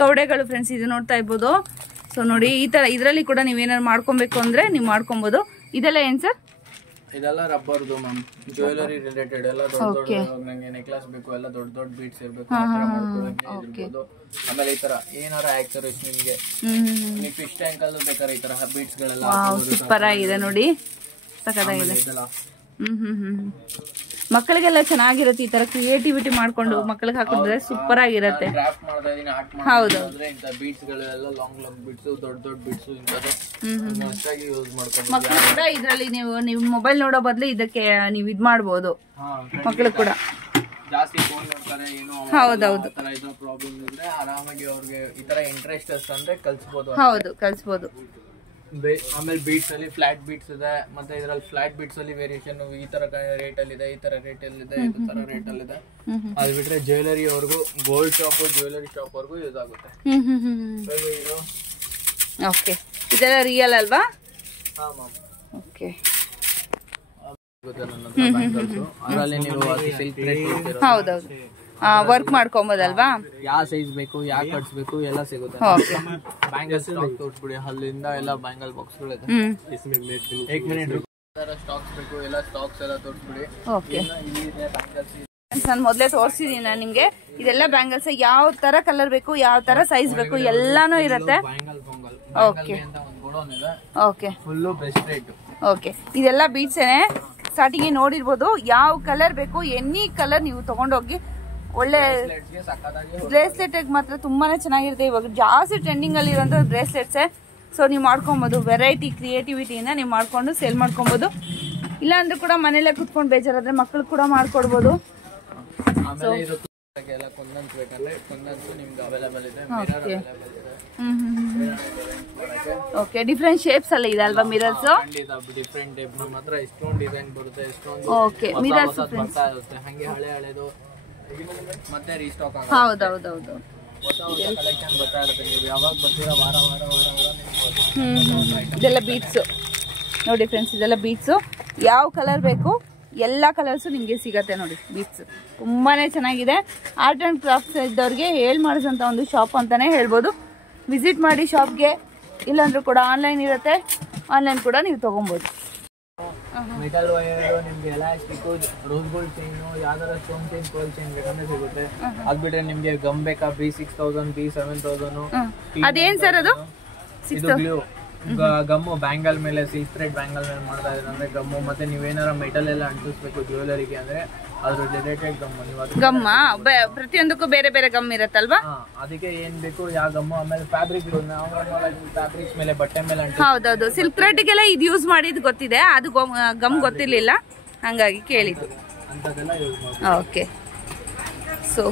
ಕವಡೆಗಳು ಫ್ರೆಂಡ್ಸ್ ಇದು ನೋಡ್ತಾ ಇರ್ಬೋದು. ಸೊ ನೋಡಿ, ಈ ತರ ಇದ್ರಲ್ಲಿ ಕೂಡ ನೀವೇನಾದ್ರು ಮಾಡ್ಕೊಬೇಕು ಅಂದ್ರೆ ನೀವು ಮಾಡ್ಕೊಬಹುದು. ಇದೆಲ್ಲ ಏನ್ ಸರ್? ಇದೆಲ್ಲ ರಬ್ಬರ್ದು ಮ್ಯಾಮ್, ಜ್ಯುವೆಲರಿ ರಿಲೇಟೆಡ್ ಎಲ್ಲ ದೊಡ್ಡ ನಂಗೆ ನೆಕ್ಲೆಸ್ ಬೇಕು, ಎಲ್ಲ ದೊಡ್ಡ ದೊಡ್ಡ ಬೀಡ್ಸ್ ಇರ್ಬೇಕು. ಆಮೇಲೆ ಈ ತರ ಏನಾರ ಆಕ್ಸರೀಸ್ ನಿಮ್ಗೆ, ನೀವು ಫಿಶ್ ಟ್ಯಾಂಕ್ ಅಲ್ಲೂ ಬೇಕಾದ್ರೆ ಈ ತರ ಬೀಡ್ಸ್ ಗಳೆಲ್ಲ ಸೂಪರ್ ಆಗಿದೆ ನೋಡಿ, ಸಖತ್ತಾಗಿದೆ. ಮಕ್ಕಳಿಗೆಲ್ಲ ಚೆನ್ನಾಗಿರುತ್ತೆ. ಈ ತರ ಕ್ರಿಯೇಟಿವಿಟಿ ಮಾಡ್ಕೊಂಡು ಮಕ್ಕಳಿಗೆ ಹಾಕಿದ್ರೆ ಸೂಪರ್ ಆಗಿರುತ್ತೆ. ಹೌದು, ಮಕ್ಕಳು ಕೂಡ ಇದ್ರಲ್ಲಿ ನೀವು ಮೊಬೈಲ್ ನೋಡೋ ಬದಲು ಇದಕ್ಕೆ ನೀವು ಇದ್ ಮಾಡ್ಬೋದು. ಮಕ್ಕಳು ಕೂಡ ಜಾಸ್ತಿ ಫೋನ್ ನೋಡ್ತಾರೆ, ಹೌದೌದು, ಪ್ರಾಬ್ಲಮ್ ಇದ್ರೆ ಆರಾಮಾಗಿ ಅವ್ರಿಗೆ ಈ ತರ ಇಂಟ್ರೆಸ್ಟ್ ಅಂದ್ರೆ ಕಲ್ಸ್ಬೋದು. ಹೌದು, ಕಲ್ಸ್ಬೋದು. ಆಮೇಲೆ ಬೀಟ್ಸ್ ಅಲ್ಲಿ ಫ್ಲಾಟ್ ಬೀಟ್ಸ್ ಇದೆ, ಮತ್ತೆ ಇದ್ರಲ್ಲಿ ಫ್ಲಾಟ್ ಬೀಟ್ಸ್ ಅಲ್ಲಿ ವೇರಿಯೇಷನ್ ಈ ತರ ರೇಟ್ ಅಲ್ಲಿ ಇದೆ, ಈ ತರ ರೇಟ್ ಅಲ್ಲಿ ಇದೆ, ಈ ತರ ರೇಟ್ ಅಲ್ಲಿ ಇದೆ. ಅದು ಬಿಟ್ರೆ ಜ್ಯುವೆಲರಿ ಅವ್ರಿಗೂ, ಗೋಲ್ಡ್ ಶಾಪ್, ಜ್ಯುವೆಲರಿ ಶಾಪ್ ಅವ್ರಿಗೂ ಯೂಸ್ ಆಗುತ್ತೆ. ಓಕೆ, ಇದೆಲ್ಲ ರಿಯಲ್ ಅಲ್ವಾ? ಹಾ ಮ್ಯಾಮ್. ಓಕೆ, ಅದರಲ್ಲಿ ನೀವು ಸಿಲ್ಕ್ ರೇಟ್ ಹೌದೌದು ವರ್ಕ್ ಮಾಡ್ಕೊಬೋದಲ್ವಾ? ಯಾವ ಸೈಜ್ ಬೇಕು, ಯಾವ ಕಟ್ಸ್ ಬೇಕು ಎಲ್ಲ ಸಿಗುತ್ತೆ. ಬ್ಯಾಂಗಲ್ ಸ್ಟಾಕ್ ತೋರಿಸ್ಬಿಡಿ, ಅಲ್ಲಿಂದ ಎಲ್ಲ ಬ್ಯಾಂಗಲ್ ಬಾಕ್ಸ್ ಗಳು ಇದೆ. 1 ಮಿನಿಟ್ ಸ್ಟಾಕ್ಸ್ ಬೇಕು, ಎಲ್ಲ ಸ್ಟಾಕ್ಸ್ ಎಲ್ಲ ತೋರಿಸ್ಬಿಡಿ. ಓಕೆ, ನಾನು ಮೊದಲೇ ತೋರಿಸಿದೀನಿ ನಾನು ನಿಮ್ಗೆ. ಇದೆಲ್ಲ ಬ್ಯಾಂಗಲ್ಸ್ ಯಾವ ತರ ಕಲರ್ ಬೇಕು, ಯಾವ ತರ ಸೈಜ್ ಬೇಕು ಎಲ್ಲಾನು ಇರುತ್ತೆ. Okay okay, full best rate. Okay, ಇದೆಲ್ಲ ಬೀಡ್ಸ್ ಸ್ಟಾರ್ಟಿಂಗ್ ನೋಡಿರ್ಬೋದು. ಯಾವ ಕಲರ್ ಬೇಕು, ಎನಿ ಕಲರ್ ನೀವು ತಗೊಂಡೋಗಿ. ಒಳ್ಳೆ ಬ್ರೇಸ್ಲೆಟ್ ಮಾತ್ರ ತುಂಬಾನೇ ಚೆನ್ನಾಗಿರುತ್ತೆ. ಇವಾಗ ಜಾಸ್ತಿ ಟ್ರೆಂಡಿಂಗ್ ಅಲ್ಲಿ ಇರುವಂತ ಬ್ರೇಸ್ಲೆಟ್ಸ್. ಸೊ ನೀವು ಮಾಡ್ಕೊಬಹುದು, ವೆರೈಟಿ ಕ್ರಿಯೇಟಿವಿಟಿಯಿಂದ ನೀವು ಮಾಡ್ಕೊಂಡು ಸೇಲ್ ಮಾಡ್ಕೊಬಹುದು. ಇಲ್ಲ ಅಂದ್ರೆ ಕೂಡ ಮನೇಲೆ ಕುತ್ಕೊಂಡು ಬೇಜಾರಾದ್ರೆ ಮಕ್ಕಳು ಕೂಡ ಮಾಡ್ಕೊಡ್ಬೋದು. ಓಕೆ, ಡಿಫ್ರೆಂಟ್ ಶೇಪ್ಸ್ ಅಲ್ಲಿ ಇದೆ ಅಲ್ವಾ ಮಿರರ್ಸ್? ಡಿಫ್ರೆಂಟ್ ನಮ್ಮ ಹತ್ರ ಎಷ್ಟೊಂದು ಡಿಸೈನ್ ಬರುತ್ತೆ, ಎಷ್ಟೊಂದು ಓಕೆ ಮಿರರ್ಸ್ ಹಂಗೆ ಹಳೆ ಹಳೆದು ಮತ್ತೆ ರೀಸ್ಟಾಕ್ ಆಗುತ್ತೆ. ಹೌದೌದೌದು, ಕಲೆಕ್ಷನ್ ಬರ್ತಾ ಇರುತ್ತೆ. ನೀವು ಯಾವಾಗ ಬರ್ತೀರಾ ವಾರ ವಾರ ವಾರ ವಾರ. ಇದೆಲ್ಲ ಬೀಟ್ಸ್ ನೋಡಿ ಫ್ರೆಂಡ್ಸ್, ಇದೆಲ್ಲ ಬೀಟ್ಸ್. ಯಾವ ಕಲರ್ ಬೇಕು ಎಲ್ಲ ಕಲರ್ಸು ನಿಮಗೆ ಸಿಗತ್ತೆ ನೋಡಿ. ಬೀಟ್ಸ್ ತುಂಬಾನೇ ಚೆನ್ನಾಗಿದೆ. ಆರ್ಟ್ ಆ್ಯಂಡ್ ಕ್ರಾಫ್ಟ್ಸ್ ಇದ್ದವ್ರಿಗೆ ಮಾಡಿಸೋಂಥ ಒಂದು ಶಾಪ್ ಅಂತಾನೆ ಹೇಳ್ಬೋದು. ವಿಸಿಟ್ ಮಾಡಿ ಶಾಪ್ಗೆ. ಇಲ್ಲಾಂದ್ರೂ ಕೂಡ ಆನ್ಲೈನ್ ಇರುತ್ತೆ, ಆನ್ಲೈನ್ ಕೂಡ ನೀವು ತೊಗೊಬೋದು. ಮೆಟಲ್ ವೈರ್ ನಿಮ್ಗೆ ಎಲಾಸ್ಟಿಕ್, ರೋಸ್ ಗೋಲ್ಡ್ ಚೈನ್, ಯಾವ್ದಾರ ಸ್ಟೋನ್ ಚೈನ್, ಪರ್ಲ್ ಚೈನ್ ಬೇಕಂದ್ರೆ ಸಿಗುತ್ತೆ. ಅದ್ ಬಿಟ್ರೆ ನಿಮ್ಗೆ ಗಮ್ ಬೇಕಾ B6000, B7000. ಅದೇನ್ ಸರ್ ಅದು? ಇದು ಗ್ಲೂ ಗಮ್ಮು ಬ್ಯಾಂಗಲ್ ಮೇಲೆ, ಸಿಲ್ಕ್ ಥ್ರೆಡ್ ಬ್ಯಾಂಗಲ್ ಮೇಲೆ ಮಾಡ್ತಾ ಇದ್ರೆ ಅಂದ್ರೆ ಗಮ್ಮು. ಮತ್ತೆ ನೀವೇನಾರ ಮೆಟಲ್ ಎಲ್ಲ ಅಂಟಿಸ್ಬೇಕು ಜ್ಯುವೆಲರಿಗೆ ಅಂದ್ರೆ ಅದ್ರ ರಿಲೇಟೆಡ್ ಗಮ್ಮು. ನೀವು ಗಮ್ಮ ಪ್ರತಿಯೊಂದಕ್ಕೂ ಬೇರೆ ಬೇರೆ ಗಮ್ ಇರತ್ತಲ್ವಾ? ಅದಕ್ಕೆ ಏನ್ ಬೇಕು ಯಾವ ಗಮ್ಮು. ಆಮೇಲೆ ಫ್ಯಾಬ್ರಿಕ್, ಫ್ಯಾಬ್ರಿಕ್ಸ್ ಮೇಲೆ, ಬಟ್ಟೆ ಮೇಲೆ ಹೌದೌದು. ಸಿಲ್ಕ್ ಥ್ರೆಡ್ಗೆಲ್ಲ ಇದು ಯೂಸ್ ಮಾಡಿದ್ ಗೊತ್ತಿದೆ, ಅದು ಗಮ್ ಗೊತ್ತಿರ್ಲಿಲ್ಲ, ಹಂಗಾಗಿ ಕೇಳಿದ್ದು. ಅಂತದೆಲ್ಲ ಯೂಸ್ ಮಾಡಿ. ಓಕೆ. ಸೊ